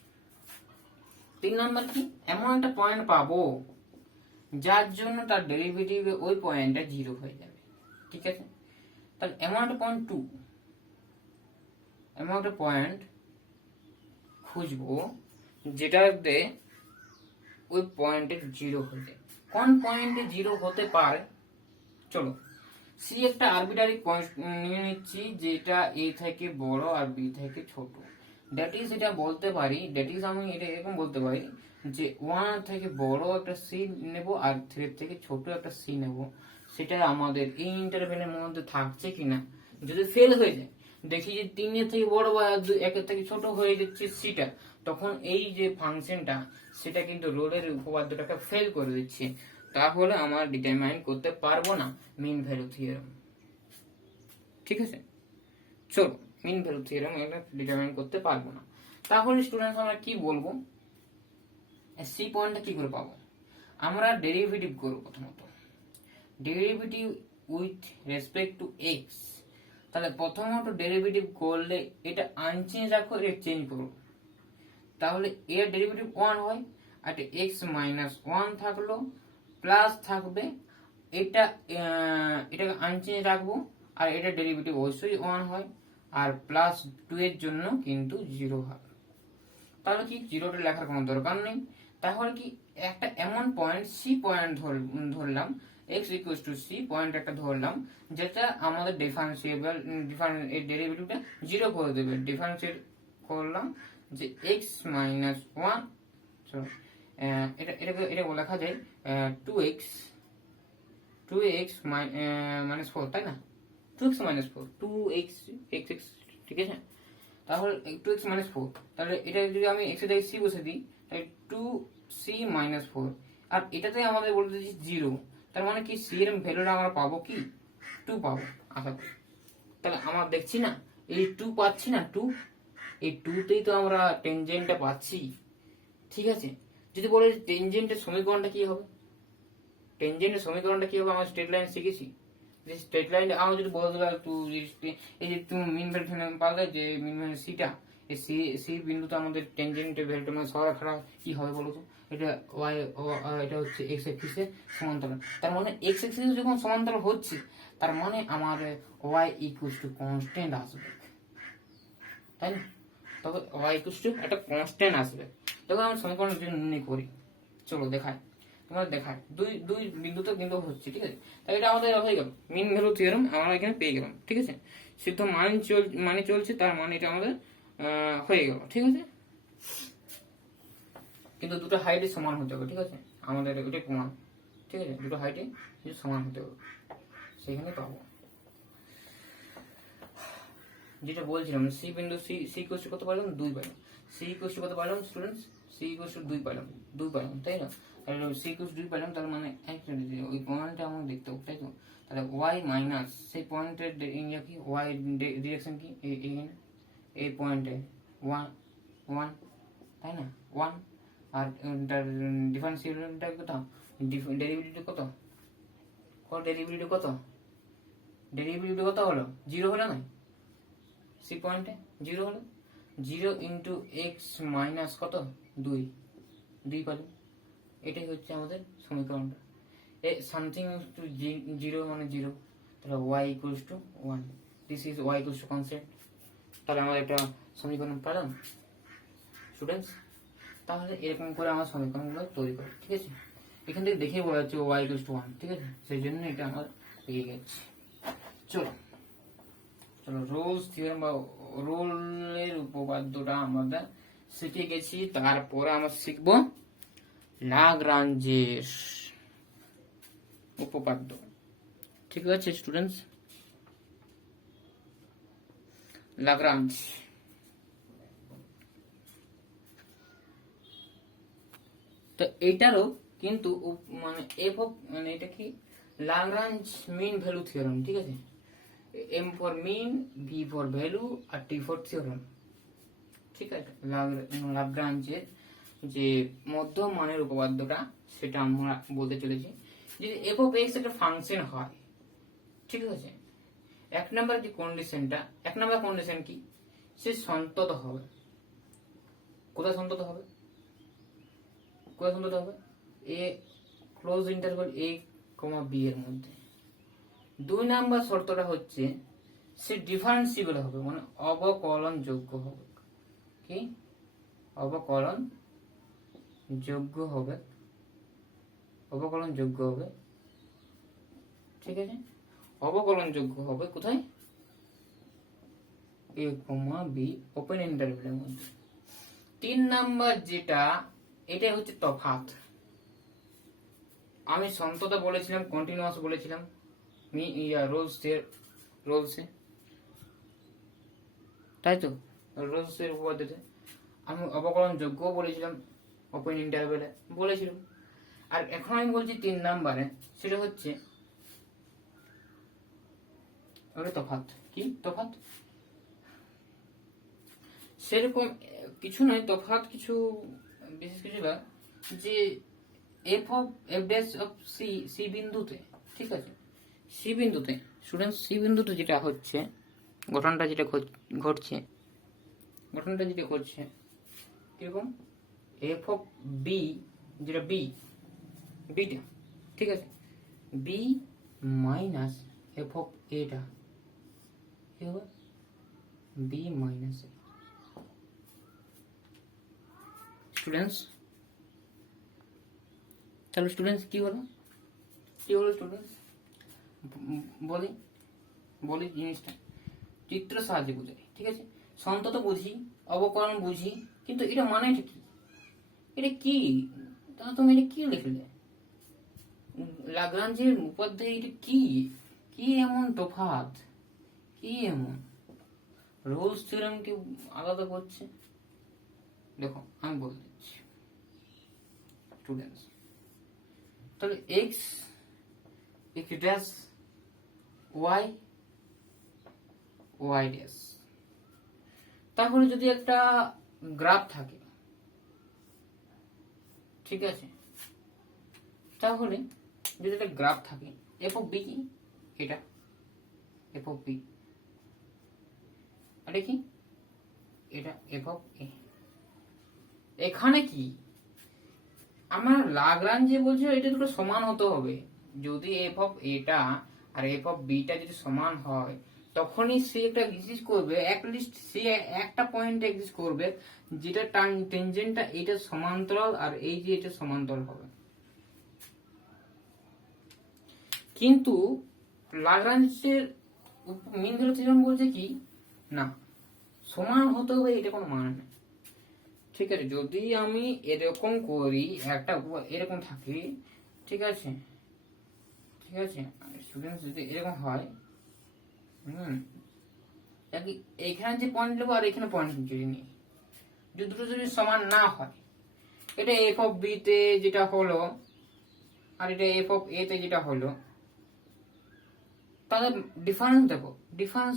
3 নম্বর কি, এমন একটা পয়েন্ট পাবো যার জন্য তার ডেরিভেটিভ ওই পয়েন্টটা 0 হয়ে যাবে, ঠিক আছে। তাহলে এমন একটা পয়েন্ট 2, এমন একটা পয়েন্ট খুঁজবো যেটাতে ওই পয়েন্টে 0 হয়ে যায়। কোন পয়েন্টে 0 হতে পারে, চলো সি একটা আরবিটারি পয়েন্ট নিয়ে নিচ্ছি যেটা এ থেকে বড় আর বি থেকে ছোট। দ্যাট ইজ এটা বলতে পারি, দ্যাট ইজ আমি এটা এরকম বলতে পারি যে 1 থেকে বড় একটা সি নেব আর 3 থেকে ছোট একটা সি নেব, সেটা আমাদের এই ইন্টারভ্যালের মধ্যে থাকছে কিনা। যদি ফেল হয়ে যায়, দেখি যে 3 থেকে বড় বা 1 থেকে ছোট হয়ে যাচ্ছে সিটা, তখন এই যে ফাংশনটা সেটা কিন্তু রোলের উপপাদ্যটাকে ফেল করে দিচ্ছে, তাহলে আমরা ডিটারমাইন করতে পারবো না মিন ভ্যালু থিওরেম, ঠিক আছে। চলো মিন ভ্যালু থিওরেম এটা ডিটারমাইন করতে পারবো না, তাহলে স্টুডেন্টস আমরা কি বলবো, সি পয়েন্টটা কি করে পাবো, আমরা ডেরিভেটিভ করব। প্রথমত derivative with respect to x, তাহলে প্রথমত ডেরিভেটিভ করলে এটা আনচেঞ্জ রাখো, এটা চেঞ্জ করো, তাহলে এর ডেরিভেটিভ 1 হয়, আর এক্স মাইনাস 1 থাকলো, প্লাস থাকবে এটা, এটাকে আনচেঞ্জ রাখবো, আর এটা ডেরিভেটিভ অবশ্যই 1 হয়, আর প্লাস 2 এর জন্য কিন্তু 0 হয়। তাহলে কি 0টা লেখার কোনো দরকার নেই, তাহলে কি একটা এমন পয়েন্ট সি পয়েন্ট ধরলাম, X equals to C point একটা ধরলাম, যেটা আমাদের ডিফারেন্সিয়েবল, এই ডেরিভেটিভটা 0 করে দেবে। ডিফারেন্সিয়েট করলাম যে এক্স মাইনাস 1, এটা লেখা যায় 2x মাইনাস 4, তাই না, 2x মাইনাস 4, 2x x, ঠিক আছে। তাহলে 2x মাইনাস 4, তাহলে এটা যদি আমি x এর জায়গায় c বসে দিই, তাহলে 2c মাইনাস 4, আর এটাতে আমাদের বলতে দিচ্ছি 0, তার মানে কি c এর ভ্যালুটা আমরা পাবো কি 2 পাবো আশা করি। তাহলে আমরা দেখছি না এই 2 পাচ্ছি না, 2, এই 2 তেই তো আমরা টেনজেন্টটা পাচ্ছি, ঠিক আছে। যদি বলে টেনজেন্টের সমীকরণটা কি হবে, টেনজেন্টের সমীকরণটা কি হবে, আমরা স্ট্রেট লাইন শিখেছি, যে স্ট্রেট লাইন আমার যদি বলে দেবে এই যে তুমি মিন ভ্যালু পাবে, যে মিন ভ্যালু সিটা, এই সি বিন্দুতে আমাদের টেনজেন্টের ভ্যালুটা মানে সরাসরি কি হবে বলো তো, এটা ওয়াই, এটা হচ্ছে এক্স অ্যাক্সিসে সমান্তরাল, তার মানে এক্স অ্যাক্সিসে যখন সমান্তরাল হচ্ছে, তার মানে আমার ওয়াই ইকুয়ালস টু কনস্ট্যান্ট আসবে, তাই না। তবে ওয়াই ইকুয়ালস টু একটা কনস্ট্যান্ট আসবে, তখন আমরা সমীকরণ নির্ণয় করি। চলো দেখাই, তোমরা দেখায় দুই বিন্দুতে কিন্তু হচ্ছে, ঠিক আছে। তাই এটা আমাদের হয়ে গেল মিন ভ্যালু থিওরেম, আমরা এখানে পেয়ে গেলাম, ঠিক আছে। সিদ্ধ মানে চলছে, তার মানে এটা আমাদের হয়ে গেল, ঠিক আছে। কিন্তু দুটো হাইটে সমান হতে হবে, ঠিক আছে, আমাদের ওইটাই প্রমাণ, ঠিক আছে, দুটো হাইটে সমান হতে হবে, সেখানে পাবো। যেটা বলছিলাম সি বিন্দু, সি কোশ্চেন কত পাইলাম, 2 পাইলাম, সি কোশ্চেন কত পাইলাম স্টুডেন্টস, সি কোশ্চেন 2 পাইলাম, তাই না। তাহলে সি কোশ্চেন 2 পাইলাম, তার মানে ওই পয়েন্টটা আমরা দেখতে হবে, তাই তো। তাহলে ওয়াই মাইনাস সেই পয়েন্টের কি ওয়াই ডিরেকশন কি এই পয়েন্টে 1, তাই না, 1, আর তার ডিফারেন্সিয়েশনটা কত, ডেরিভেটিভ কত, ডেরিভেটিভ কত হলো, 0 হলো না, সি পয়েন্টে 0 হলো, 0 ইন্টু এক্স মাইনাস কত 2 পাবো, এটাই হচ্ছে আমাদের সমীকরণটা। এ সামথিং টু 0 মানে 0, তাহলে y equals to 1, this is y equals to constant. তাহলে আমরা এটা সমীকরণ পেলাম স্টুডেন্টস। তাহলে এরকম করে আমরা সমীকরণগুলো তৈরি করি, ঠিক আছে। এখান থেকে দেখে বলা যাচ্ছে y ইকুয়ালস টু 1, ঠিক আছে, সেই জন্য এটা আমরা পেয়ে গেছি। চলো রোলস থিওরেম বা রোলের উপপাদ্যটা আমরা শিখে গেছি, তারপরে আমরা শিখবো ল্যাগ্রাঞ্জের উপপাদ্য, ঠিক আছে স্টুডেন্টস। ল্যাগ্রাঞ্জ, তো এটারও কিন্তু মানে এফ অফ মানে এটা কি ল্যাগ্রাঞ্জ মিন ভ্যালু থিওরেম, ঠিক আছে। M for mean, V for value, আর টি ফর থিওরেম, ঠিক আছে। ল্যাগ্রাঞ্জের যে মধ্যম মানের উপপাদ্যটা সেটা আমরা বলতে চলেছি। যদি এফ অফ এক্স একটা ফাংশন হয়, ঠিক আছে, এক নম্বর যে কন্ডিশনটা, এক নম্বর কন্ডিশন কি, সে সন্তত হবে। কোথায় সন্তত হবে? কোথায় সন্তত হবে? A close interval A comma B এর মধ্যে। দুই নাম্বার শর্তটা হচ্ছে সে ডিফারেন্সিবল হবে, মানে অবকলন যোগ্য হবে। কি অবকলন যোগ্য হবে? অবকলন যোগ্য হবে, ঠিক আছে। অবকলন যোগ্য হবে কোথায়? এ কমা বি ওপেন ইন্টারভ্যালের মধ্যে। তিন নাম্বার যেটা, এটাই হচ্ছে তফাৎ। আমি সন্ততা বলেছিলাম, কন্টিনিউয়াস বলেছিলাম, রোলসে, তাই তো, রোলসের উপপাদ্যতে আমি অবকলন যোগ্য বলেছিলাম, ওপেন ইন্টারভ্যালে বলেছিলাম। আর এখন আমি বলছি তিন নাম্বারে, সেটা হচ্ছে তফাৎ। কি তফাৎ? সেরকম কিছু নয়, তফাৎ কিছু বিশেষ কিছু না, যে F of F dash of C, C বিন্দুতে, ঠিক আছে, সি বিন্দুতে স্টুডেন্ট, সি বিন্দুতে যেটা হচ্ছে ঘটনাটা যেটা ঘটছে কিরকম, এফ অফ বি, যেটা বিটা, ঠিক আছে, বি মাইনাস এফ অফ এটা কি হবে, বি মাইনাস স্টুডেন্টস। তাহলে স্টুডেন্টস কি হলো স্টুডেন্টস, বলি জিনিসটা চিত্র সাহায্যে বুঝাই, ঠিক আছে। সন্তত বুঝি, অবকলন বুঝি, কিন্তু এটা মানেটা কি, এটা কি, তা তুমি এটা কি লিখলে? ল্যাগ্রাঞ্জের উপপাদ্যে এটা কি, কি এমন তফাৎ, কি এমন রোলস থিওরেমকে আলাদা করছে? দেখো আমি বলে দিচ্ছি স্টুডেন্টস। তাহলে এক্স ড্যাশ ওয়াই ড্যাশ, তাহলে যদি একটা গ্রাফ থাকে, ঠিক আছে, তাহলে যদি একটা গ্রাফ থাকে, এফ অফ বি কি, এটা এফ অফ বি, এটা কি, এটা এফ অফ এ। এখানে কি আমার ল্যাগ্রাঞ্জ বলছে এটা দুটো সমান হতে হবে। যদি এফ অফ এটা আর এফ অফ বিটা যদি সমান হয়, তখনই সে একটা এক্সিস্ট করবে, অ্যাটলিস্ট সে একটা পয়েন্টে এক্সিস্ট করবে যেটা টেনজেন্টটা এটা সমান্তরাল আর এই যে এটা সমান্তরাল হবে। কিন্তু ল্যাগ্রাঞ্জের মিন ভ্যালু থিওরেম বলছে কি না, সমান হতে হবে, এটা কোনো মানে নেই, ঠিক আছে। যদি আমি এরকম করি, একটা এরকম থাকি, ঠিক আছে, স্টুডেন্ট যদি এরকম হয়, এখানে যে পয়েন্ট নেবো আর এখানে পয়েন্ট যদি নিই, যদি দুটো যদি সমান না হয়, এটা এফ অফ বি তে যেটা হলো আর এটা এফ অফ এ তে যেটা হলো, তাদের ডিফারেন্স দেখো, ডিফারেন্স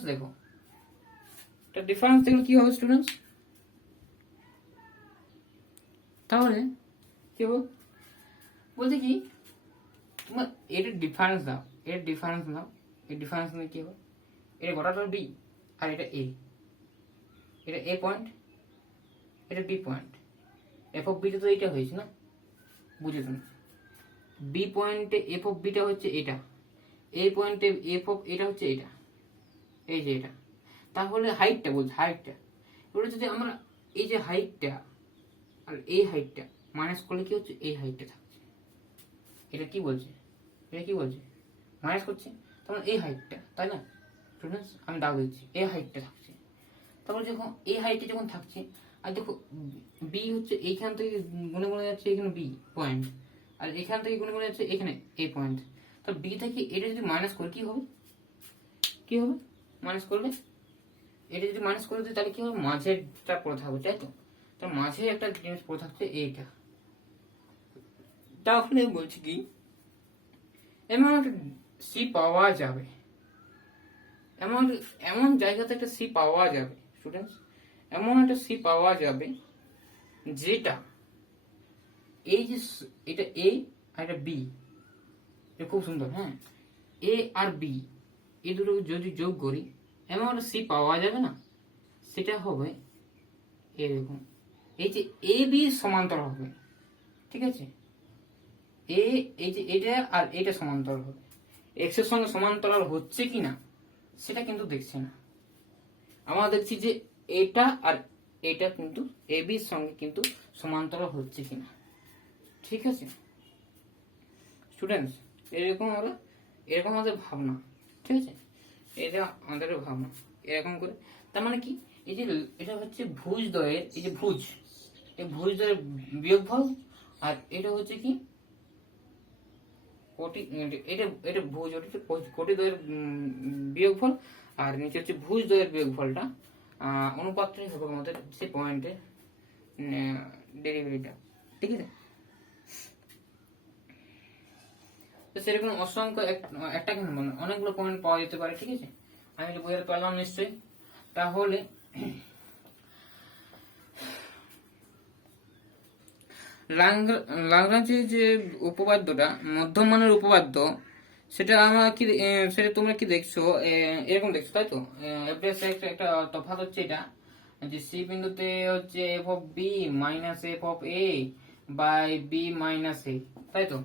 দেখলে কি হবে স্টুডেন্টস? তাহলে কি হবে বলতে কি, তোমার এটা ডিফারেন্স দাও, এর ডিফারেন্স নিয়ে কি হবে, এটা গোটাটা বি আর এটা এ, এটা এ পয়েন্ট, এটা B point, F of beta তো এটা হয়েছে না, বুঝে তুমি, বি পয়েন্টে এফ অফ বিটা হচ্ছে এটা, এ পয়েন্টে এফ অফ এটা হচ্ছে এটা, এই যে এটা। তাহলে হাইটটা বলছে, হাইটটা এবার যদি আমরা এই যে হাইটটা আর এই হাইটটা মাইনাস করলে কি হচ্ছে, এই হাইটটা থাকছে, এটা কি বলছে মাইনাস করছে, তাহলে এই হাইটটা, তাই না স্টুডেন্টস, আমি দাগ দিচ্ছি, এই হাইটটা থাকছে। তারপরে দেখো এই হাইটটা যখন থাকছে, আর দেখো বি হচ্ছে এইখান থেকে গুনে গুনে যাচ্ছে এখানে বি পয়েন্ট, আর এখান থেকে গুনে গুনে যাচ্ছে এখানে এ পয়েন্ট। তো বি থেকে এটা যদি মাইনাস করে কি হবে, মাইনাস করলে এটা যদি মাইনাস করে দিই, তাহলে কি হবে, মাঝেরটা পড়ে থাকবে, তাই তো। তো মাঝে একটা জিনিস পড়ে থাকছে এইটা, তাহলে বলছি কি এমন একটা সি পাওয়া যাবে, এমন এমন জায়গাতে একটা সি পাওয়া যাবে স্টুডেন্টস, এমন একটা সি পাওয়া যাবে যেটা এই যে এটা এ আর এটা বি, এটা খুব সুন্দর। হ্যাঁ, এ আর বি এই দুটো যদি যোগ করি এমন একটা সি পাওয়া যাবে না, সেটা হবে এরকম। এই যে এ বি সমান্তর হবে, ঠিক আছে, এ এই যে এটা আর এটা সমান্তরাল হবে, এক্স এর সঙ্গে সমান্তরাল হচ্ছে কিনা সেটা কিন্তু দেখছি না, আমরা দেখছি যে এটা আর এটা কিন্তু এ বির সঙ্গে কিন্তু সমান্তরাল হচ্ছে কিনা। ঠিক আছে স্টুডেন্টস, এরকম আমাদের ভাবনা, ঠিক আছে, এটা আমাদের ভাবনা এরকম করে। তার মানে কি, এই যে এটা হচ্ছে ভুজ দ্বয়ের, এই যে ভুজ, এই ভুজ দ্বয়ের বিয়োগফল, আর এটা হচ্ছে কি কোটি, এটা ভুজ, ওটা কোটি দ্বয়ের বিয়োগফল, আর নিচে হচ্ছে ভুজ দ্বয়ের বিয়োগফলটা অনুপাতটাই হবে আমাদের সেই পয়েন্টের ডেরিভেটিভটা। ঠিক আছে, তো সেরকম অসংখ্য একটা কেন অনেকগুলো পয়েন্ট পাওয়া যেতে পারে। ঠিক আছে, আমি এটা বোঝাতে পারলাম নিশ্চয়ই। তাহলে ল্যাগ্রাঞ্জের যে উপপাদ্যটা মধ্যমানের উপপাদ্য, সেটা আমরা কি সেটা তোমরা কি দেখছো, এরকম দেখছো তাই তো। একটা তফাৎ হচ্ছে এটা যে সি বিন্দুতে হচ্ছে f of B minus F of A by B minus A, তাই তো।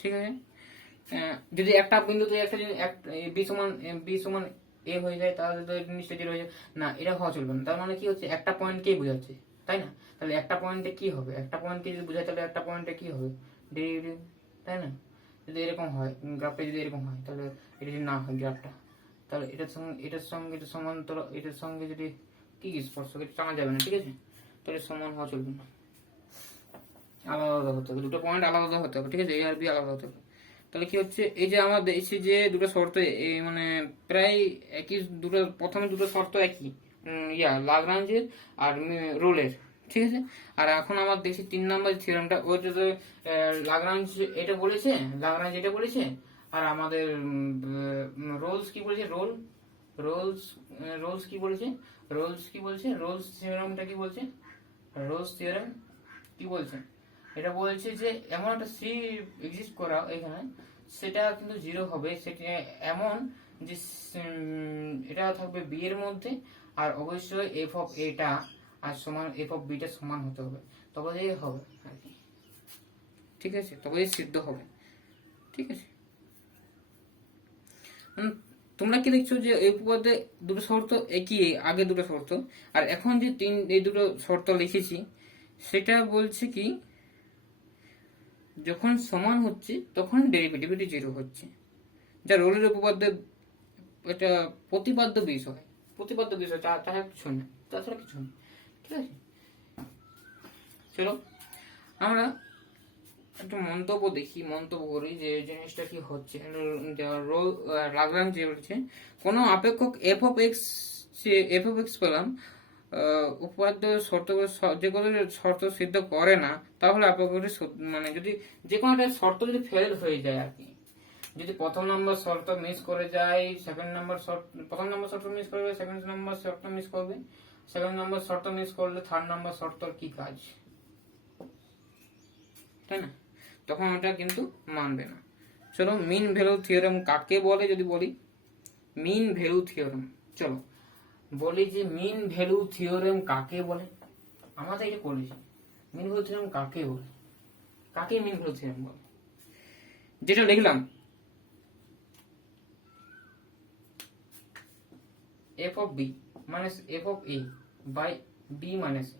ঠিক আছে, যদি একটা বিন্দুতে একটা বি সমান এ হয়ে যায় তাহলে তো নিশ্চয়ই জিরো হয়ে যায় না, এটা হওয়া চলবে না। তার মানে কি হচ্ছে, একটা পয়েন্টকেই বোঝাচ্ছে, তাই না। তাহলে একটা পয়েন্টে কি হবে, একটা পয়েন্টকে যদি বোঝায় তাহলে একটা পয়েন্টে কি হবে, ডেরিভেটিভ, তাই না। যদি এরকম হয় গ্রাফটা, যদি এরকম হয় তাহলে এটা যদি না হয় গ্রাফটা, তাহলে এটার সঙ্গে এটা সমান্তর, এটার সঙ্গে যদি কি স্পর্শক, এটা টানা যাবে না। ঠিক আছে, তাহলে সমান হওয়া চলবে না, আলাদা আলাদা হতে হবে, দুটো পয়েন্ট আলাদা আলাদা হতে হবে। ঠিক আছে, এ আর বি আলাদা হতে হবে। তাহলে কি হচ্ছে, এই যে আমরা দেখছি যে দুটো শর্ত মানে প্রায় একই, দুটো প্রথমে দুটো শর্ত একই, ল্যাগ্রাঞ্জের আর রোলের। ঠিক আছে, আর এখন আমার দেখছি 3 নম্বর থিওরেমটা, ওইটা তো ল্যাগ্রাঞ্জ এটা বলেছে, ল্যাগ্রাঞ্জ এটা বলেছে, আর আমাদের রোলস কি বলেছে, রোলস কি বলেছে, রোলস থিওরেমটা কি বলছে, রোলস থিওরেম কি বলছে, এটা বলছে যে এমন একটা সি এক্সিস্ট করা এখানে, সেটা কিন্তু জিরো হবে, সেটা এমন যে এটা থাকবে বি এর মধ্যে, আর অবশ্যই এফ অফ এটা আর সমান এফ অফ বিটা সমান হতে হবে, তবেই হবে আর কি। ঠিক আছে, তবেই সিদ্ধ হবে। ঠিক আছে, তোমরা কি দেখছো যে এই উপপাদ্যে দুটো শর্ত একই, আগে দুটো শর্ত, আর এখন যে এই দুটো শর্ত লিখেছি সেটা বলছে কি, যখন সমান হচ্ছে তখন ডেরিভেটিভটি জিরো হচ্ছে, যা রোলের উপপাদ্যের এটা প্রতিপাদ্য বিষয়, তাছাড়া কিছু না, কিছু না। ঠিক আছে, চলো আমরা একটা মন্তব্য করি যে জিনিসটা কি হচ্ছে। রোল ল্যাগ্রাঞ্জ যে বলছে, কোনো আপেক্ষক এফ অফ এক্স পেলাম, উপপাদ্য শর্ত যে কোনো শর্ত সিদ্ধ করে না, তাহলে আপেক্ষকটি মানে যদি যে কোনো একটা শর্ত যদি ফেল হয়ে যায় আর কি, যদি প্রথম নম্বর শর্ত মিস করে যায়, প্রথম নম্বর শর্ত মিস করবে, সেকেন্ড নম্বর শর্ত মিস করবে, সেকেন্ড নম্বর শর্ত মিস করলে থার্ড নম্বর শর্তর কি কাজ, তাই না, তখন ওটা কিন্তু মানবে না। চলো মিন ভ্যালু থিওরেম কাকে বলে, যদি বলি মিন ভ্যালু থিওরেম, চলো বলি যে মিন ভ্যালু থিওরেম কাকে বলে। আমাদের এটা করেছি, মিন ভ্যালু থিওরেম কাকে বলে, কাকে মিন ভ্যালু থিওরেম বলে, যেটা লিখলাম F of B minus F of A by B minus A.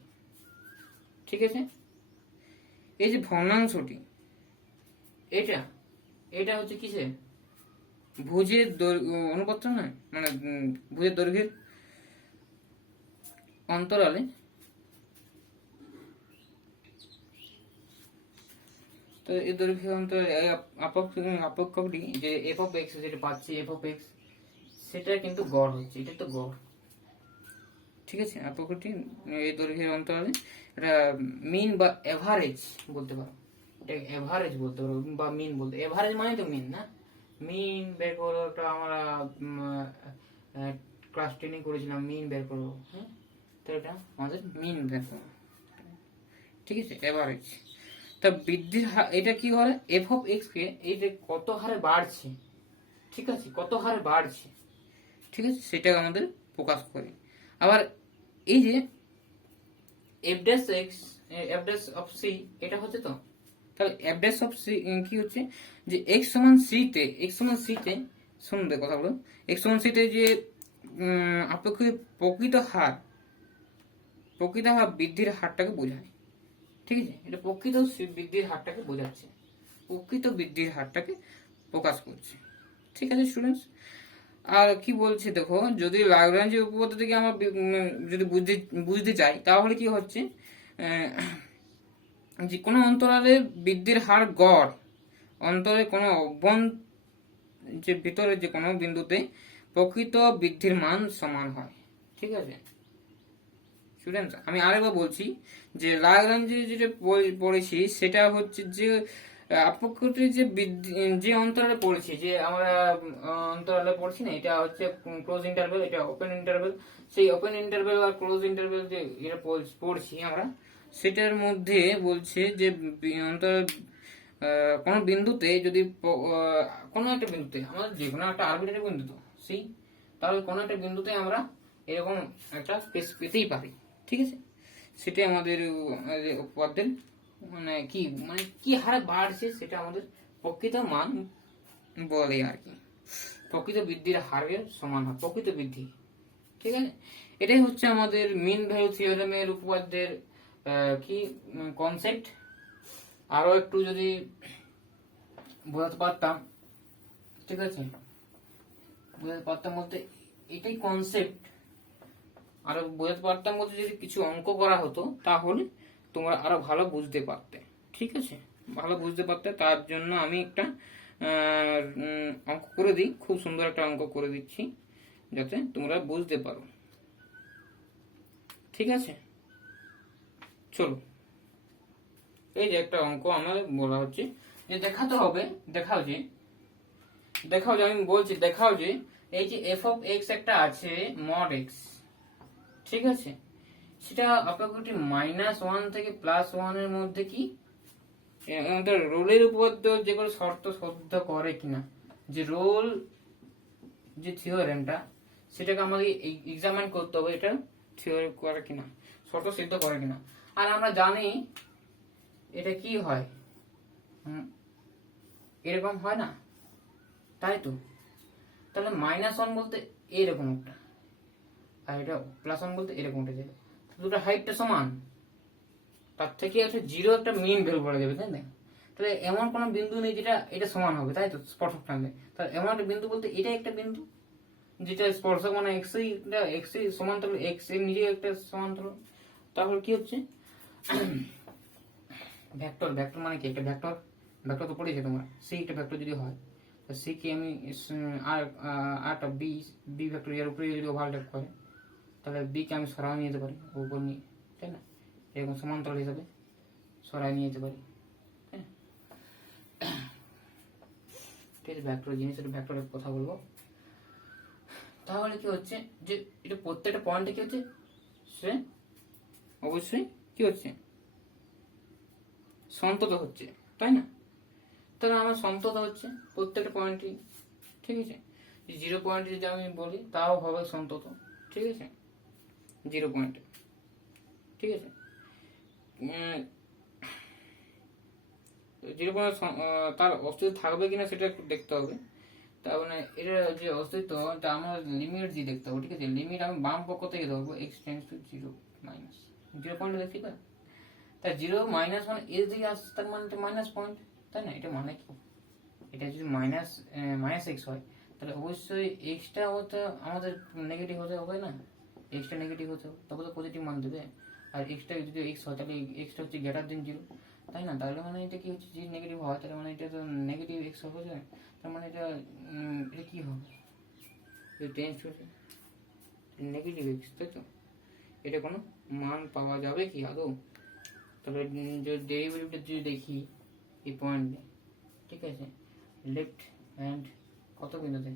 ঠিক আছে, এই যে ভগ্নাংশটি, এটা হচ্ছে কিসে, ভুজের অনুপাত নয়, মানে ভুজের দৈর্ঘ্যের অন্তরালে তো এই দৈর্ঘ্যের অন্তরালে আপেক্ষকটি যে এফ অফ এক্স যেটা পাচ্ছি, এফ অফ এক্স সেটা কিন্তু গড় হচ্ছে, এটা তো গড়। ঠিক আছে, আপেক্ষকটি এই দৈর্ঘ্যের অন্তরালে এটা মিন বা এভারেজ বলতে পারো, এটা এভারেজ বলতে পারো বা মিন বলতে, এভারেজ মানে তো মিন না, মিন বের করো একটা আমরা ক্লাস 10 করেছিলাম মিন বের করো, হ্যাঁ, তো এটা আমাদের মিন বের করো, ঠিক আছে, এভারেজ। তা বৃদ্ধির হার এটা কি করে, এফ অফ এক্স কে এই যে কত হারে বাড়ছে, ঠিক আছে, কত হারে বাড়ছে, ঠিক আছে, সেটা আমাদের প্রকাশ করে। আবার এই যে F dash X, F dash of C, এটা হচ্ছে তো, তাহলে এফ ড্যাশ অফ সি কি হচ্ছে, যে এক্স সমান সি তে, এক্স সমান সি তে, শুনবে কথাগুলো, এক্স সমান সি তে যে আপেক্ষিক প্রকৃত হার, প্রকৃত হার বৃদ্ধির হারটাকে বোঝায়, ঠিক আছে, এটা প্রকৃত বৃদ্ধির হারটাকে বোঝাচ্ছে, প্রকৃত বৃদ্ধির হারটাকে প্রকাশ করছে, ঠিক আছে স্টুডেন্টস। আর কি বলছে দেখো, যদি ল্যাগ্রাঞ্জ উপপাদ্য থেকে আমরা যদি বুঝতে চাই তাহলে কি হচ্ছে, যে কোনো অন্তরালে বৃদ্ধির হার গড় অন্তরে কোনো যে ভিতরে যে কোনো বিন্দুতে প্রকৃত বৃদ্ধির মান সমান হয়, ঠিক আছে স্টুডেন্টস। আমি আরেকবার বলছি যে ল্যাগ্রাঞ্জে যেটা পড়েছি সেটা হচ্ছে যে আপেক্ষিক যে যে অন্তরালে পড়েছি, যে আমরা অন্তরালে পড়ছি না, এটা হচ্ছে ক্লোজ ইন্টারভেল, এটা ওপেন ইন্টারভেল, সেই ওপেন ইন্টারভেল আর ক্লোজ ইন্টারভেল যে এটা পড়ছি আমরা, সেটার মধ্যে বলছে যে অন্তর কোনো বিন্দুতে যদি কোনো একটা বিন্দুতে আমাদের যে কোনো একটা আরবিটারি বিন্দু তো সেই, তাহলে কোনো একটা বিন্দুতে আমরা এরকম একটা স্পেস পেতেই পারি, ঠিক আছে, সেটা আমাদের উপপাদ্যের মানে কি হারে বাড়ছে সেটা আমাদের প্রকৃত মান বলে আর কি, প্রকৃত বৃদ্ধির হারের সমান হয়, প্রকৃত বৃদ্ধি, ঠিক আছে। এটাই হচ্ছে আমাদের মিন ভ্যালু থিওরেমের উপপাদ্যের কি কনসেপ্ট। আরো একটু যদি বোঝাতে পারতাম, ঠিক আছে, বোঝাতে পারতাম বলতে এটাই কনসেপ্ট, আরো বোঝাতে পারতাম বলতে যদি কিছু অঙ্ক করা হতো তাহলে তোমরা আরো ভালো বুঝতে পারতে, ঠিক আছে, ভালো বুঝতে পারতে। তার জন্য আমি একটা অঙ্ক করে দিই, খুব সুন্দর একটা অঙ্ক করে দিচ্ছি যাতে তোমরা বুঝতে পারো, ঠিক আছে। চলো, এই যে একটা অঙ্ক আমাদের বলা হচ্ছে যে দেখাতে হবে, দেখাও যে আমি বলছি, দেখাও যে এই যে এফ অফ এক্স একটা আছে মড এক্স, ঠিক আছে, সেটা অপেক্ষাটি -1 থেকে +1 এর মধ্যে কি আমাদের রোলের উপপাদ্য যে কোনো শর্ত সিদ্ধ করে কিনা, যে রোল যে থিওরেমটা সেটাকে আমাদের এক্সামিন করতে হবে, এটা থিওরি করে কিনা, শর্ত সিদ্ধ করে কিনা। আর আমরা জানি এটা কি হয়, এরকম হয় না, তাই তো, তাহলে -1 বলতে এরকম একটা, আর এটা +1 বলতে এরকম একটা যাবে, দুটো হাইটটা সমান, তার থেকে একটা জিরো একটা মিন ভ্যালু বলা যাবে, তাই না। তাহলে এমন কোনো বিন্দু নেই যেটা এটা সমান হবে, তাই তো, স্পর্শক টানলে, তাহলে এমন একটা বিন্দু বলতে এটা একটা বিন্দু যেটা স্পর্শক মানে এক্স সমান্তরাল, এক্স এর নিজে একটা সমান্তরাল। তাহলে কি হচ্ছে ভেক্টর, ভেক্টর মানে কি, একটা ভেক্টর, ভেক্টর তো পড়েছে তোমরা, সেই একটা ভেক্টর যদি হয় সি কে আমি আরটা বি, বি ভেক্টর এর উপরে যদি ওভারল্যাপ করে তাহলে বি কে আমি সরাই নিয়ে যেতে পারি উপর নিয়ে, তাই না, এরকম সমান্তরাল হিসাবে সরাই নিয়ে যেতে পারি, হ্যাঁ, ঠিক আছে। ভেক্টর জিনিস, একটা ভেক্টরের কথা বলবো। তাহলে কি হচ্ছে যে এটা প্রত্যেকটা পয়েন্টে কি হচ্ছে, সে অবশ্যই কি হচ্ছে, সন্তত হচ্ছে, তাই না। তাহলে আমার সন্তত হচ্ছে প্রত্যেকটা পয়েন্টই, ঠিক আছে, 0 পয়েন্টে যদি আমি বলি তাও হবে সন্তত, ঠিক আছে, 0 পয়েন্টে, ঠিক আছে, 0 পয়েন্ট তার অস্তিত্ব থাকবে কিনা সেটা একটু দেখতে হবে। তার মানে এটা যে অস্তিত্ব, তা আমার লিমিট দিয়ে দেখতে হবে, ঠিক আছে, লিমিট আমি বাম পক্ষ থেকে ধরবো, x tends to 0 minus 0 point দেখছি, তাই 0 -1 এর দিকে আসছে, তার মানে এটা মাইনাস পয়েন্ট, তাই না। এটা মানে কি, এটা যদি মাইনাস এক্স হয় তাহলে অবশ্যই এক্সটা হতে আমাদের নেগেটিভ হতে হবে না, এক্সটা নেগেটিভ হতে হবে তবে তো পজিটিভ মান দেবে। আর এক্সটা যদি এক্স হয় তাহলে এক্সটা হচ্ছে গ্রেটার দেন 0, তাই না। তাহলে মানে এটা কি হচ্ছে, যদি নেগেটিভ হয় তাহলে মানে এটা তো নেগেটিভ এক্স হবে, তার মানে এটা এটা কি হবে, টেন্স টু নেগেটিভ এক্স, তাই তো। এটা কোনো মান পাওয়া যাবে কি আদৌ, তাহলে যদি ডেরিভেটিভটা যদি দেখি এই পয়েন্টে, ঠিক আছে, লেফট হ্যান্ড কত বিন্দুতে,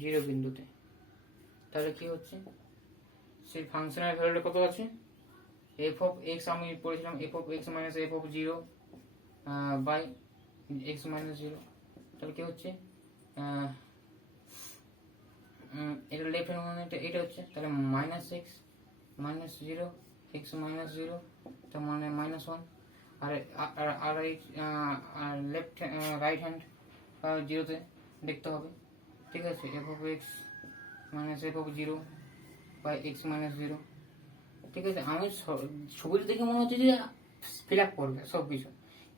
0 বিন্দুতে। তাহলে কি হচ্ছে, সেই ফাংশনের ভ্যালুটা কত আছে, এফ অফ এক্স আমি পড়েছিলাম F of X minus F of 0 by X minus 0। তাহলে কি হচ্ছে, এটা লেফট হ্যান্ড মানে এটা হচ্ছে, তাহলে minus X minus 0 X minus 0, তার মানে -1। আর আর লেফট রাইট হ্যান্ড 0তে দেখতে হবে, ঠিক আছে, F of X minus F of 0 by X minus 0। ঠিক আছে, আমি ছবিটা দেখে মনে হচ্ছে যে ফিল আপ করবে সব কিছু,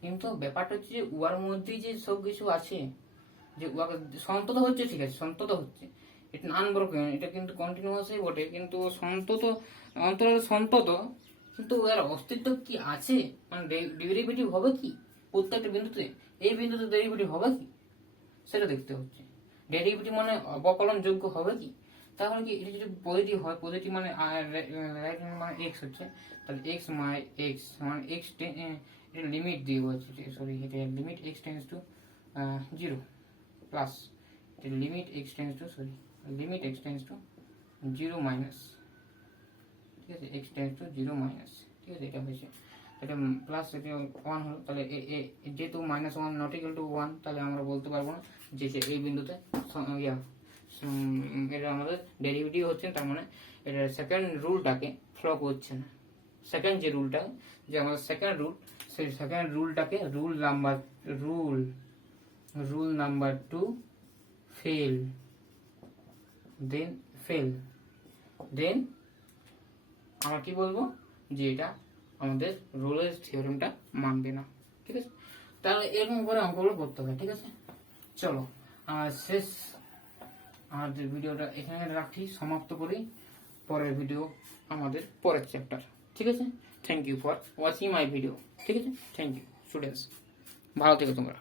কিন্তু ব্যাপারটা হচ্ছে যে উয়ার মধ্যেই যে সব কিছু আছে, যে উয়াকে সন্তত হচ্ছে, ঠিক আছে, সন্তত হচ্ছে, এটা আনব্রোকেন, এটা কিন্তু কন্টিনিউয়াসই বটে, কিন্তু সন্তত অন্তরাল সন্তত, কিন্তু এর অস্তিত্ব কি আছে, মানে ডেরিভেটিভ হবে কি প্রত্যেকটা বিন্দুতে, এই বিন্দুতে ডেরিভেটিভ হবে কি সেটা দেখতে হচ্ছে। ডেরিভেটিভ মানে অবকলন যোগ্য হবে কি, তাহলে কি এটা যদি পজিটিভ হয়, পজিটিভ মানে রাইট হ্যান্ড মানে এক্স হচ্ছে, তাহলে এক্স মানে এক্স এটা লিমিট দিয়ে বলছে, সরি এটা limit x tends to 0 plus limit x tends to 0 minus, ঠিক আছে, এক্স টেন্স টু 0 মাইনাস, ঠিক আছে, এটা হয়েছে, এটা প্লাস এটা 1 হলো, তাহলে যেহেতু -1 নট ইকুয়াল টু 1, তাহলে আমরা বলতে পারবো না যে এই বিন্দুতে এটা আমাদের ডেরিভেটিভ হচ্ছে, তার মানে এটা সেকেন্ড রুলটাকে ফলো করছে না। সেকেন্ড যে রুলটা, যে আমাদের সেকেন্ড রুল, সেই সেকেন্ড রুলটাকে রুল নাম্বার 2 ফেল, দেন আমরা কি বলবো, যে এটা আমাদের রোলের থিওরেমটা মানবে না, ঠিক আছে। তাহলে এরকম করে অঙ্কগুলো করতে হবে, ঠিক আছে। চলো শেষ আমাদের ভিডিওটা এখানে রাখি, সমাপ্ত করি, পরের ভিডিও আমাদের পরের চ্যাপ্টার, ঠিক আছে। Thank you for watching my video, ঠিক আছে, থ্যাংক ইউ স্টুডেন্টস, ভালো থেকো তোমরা।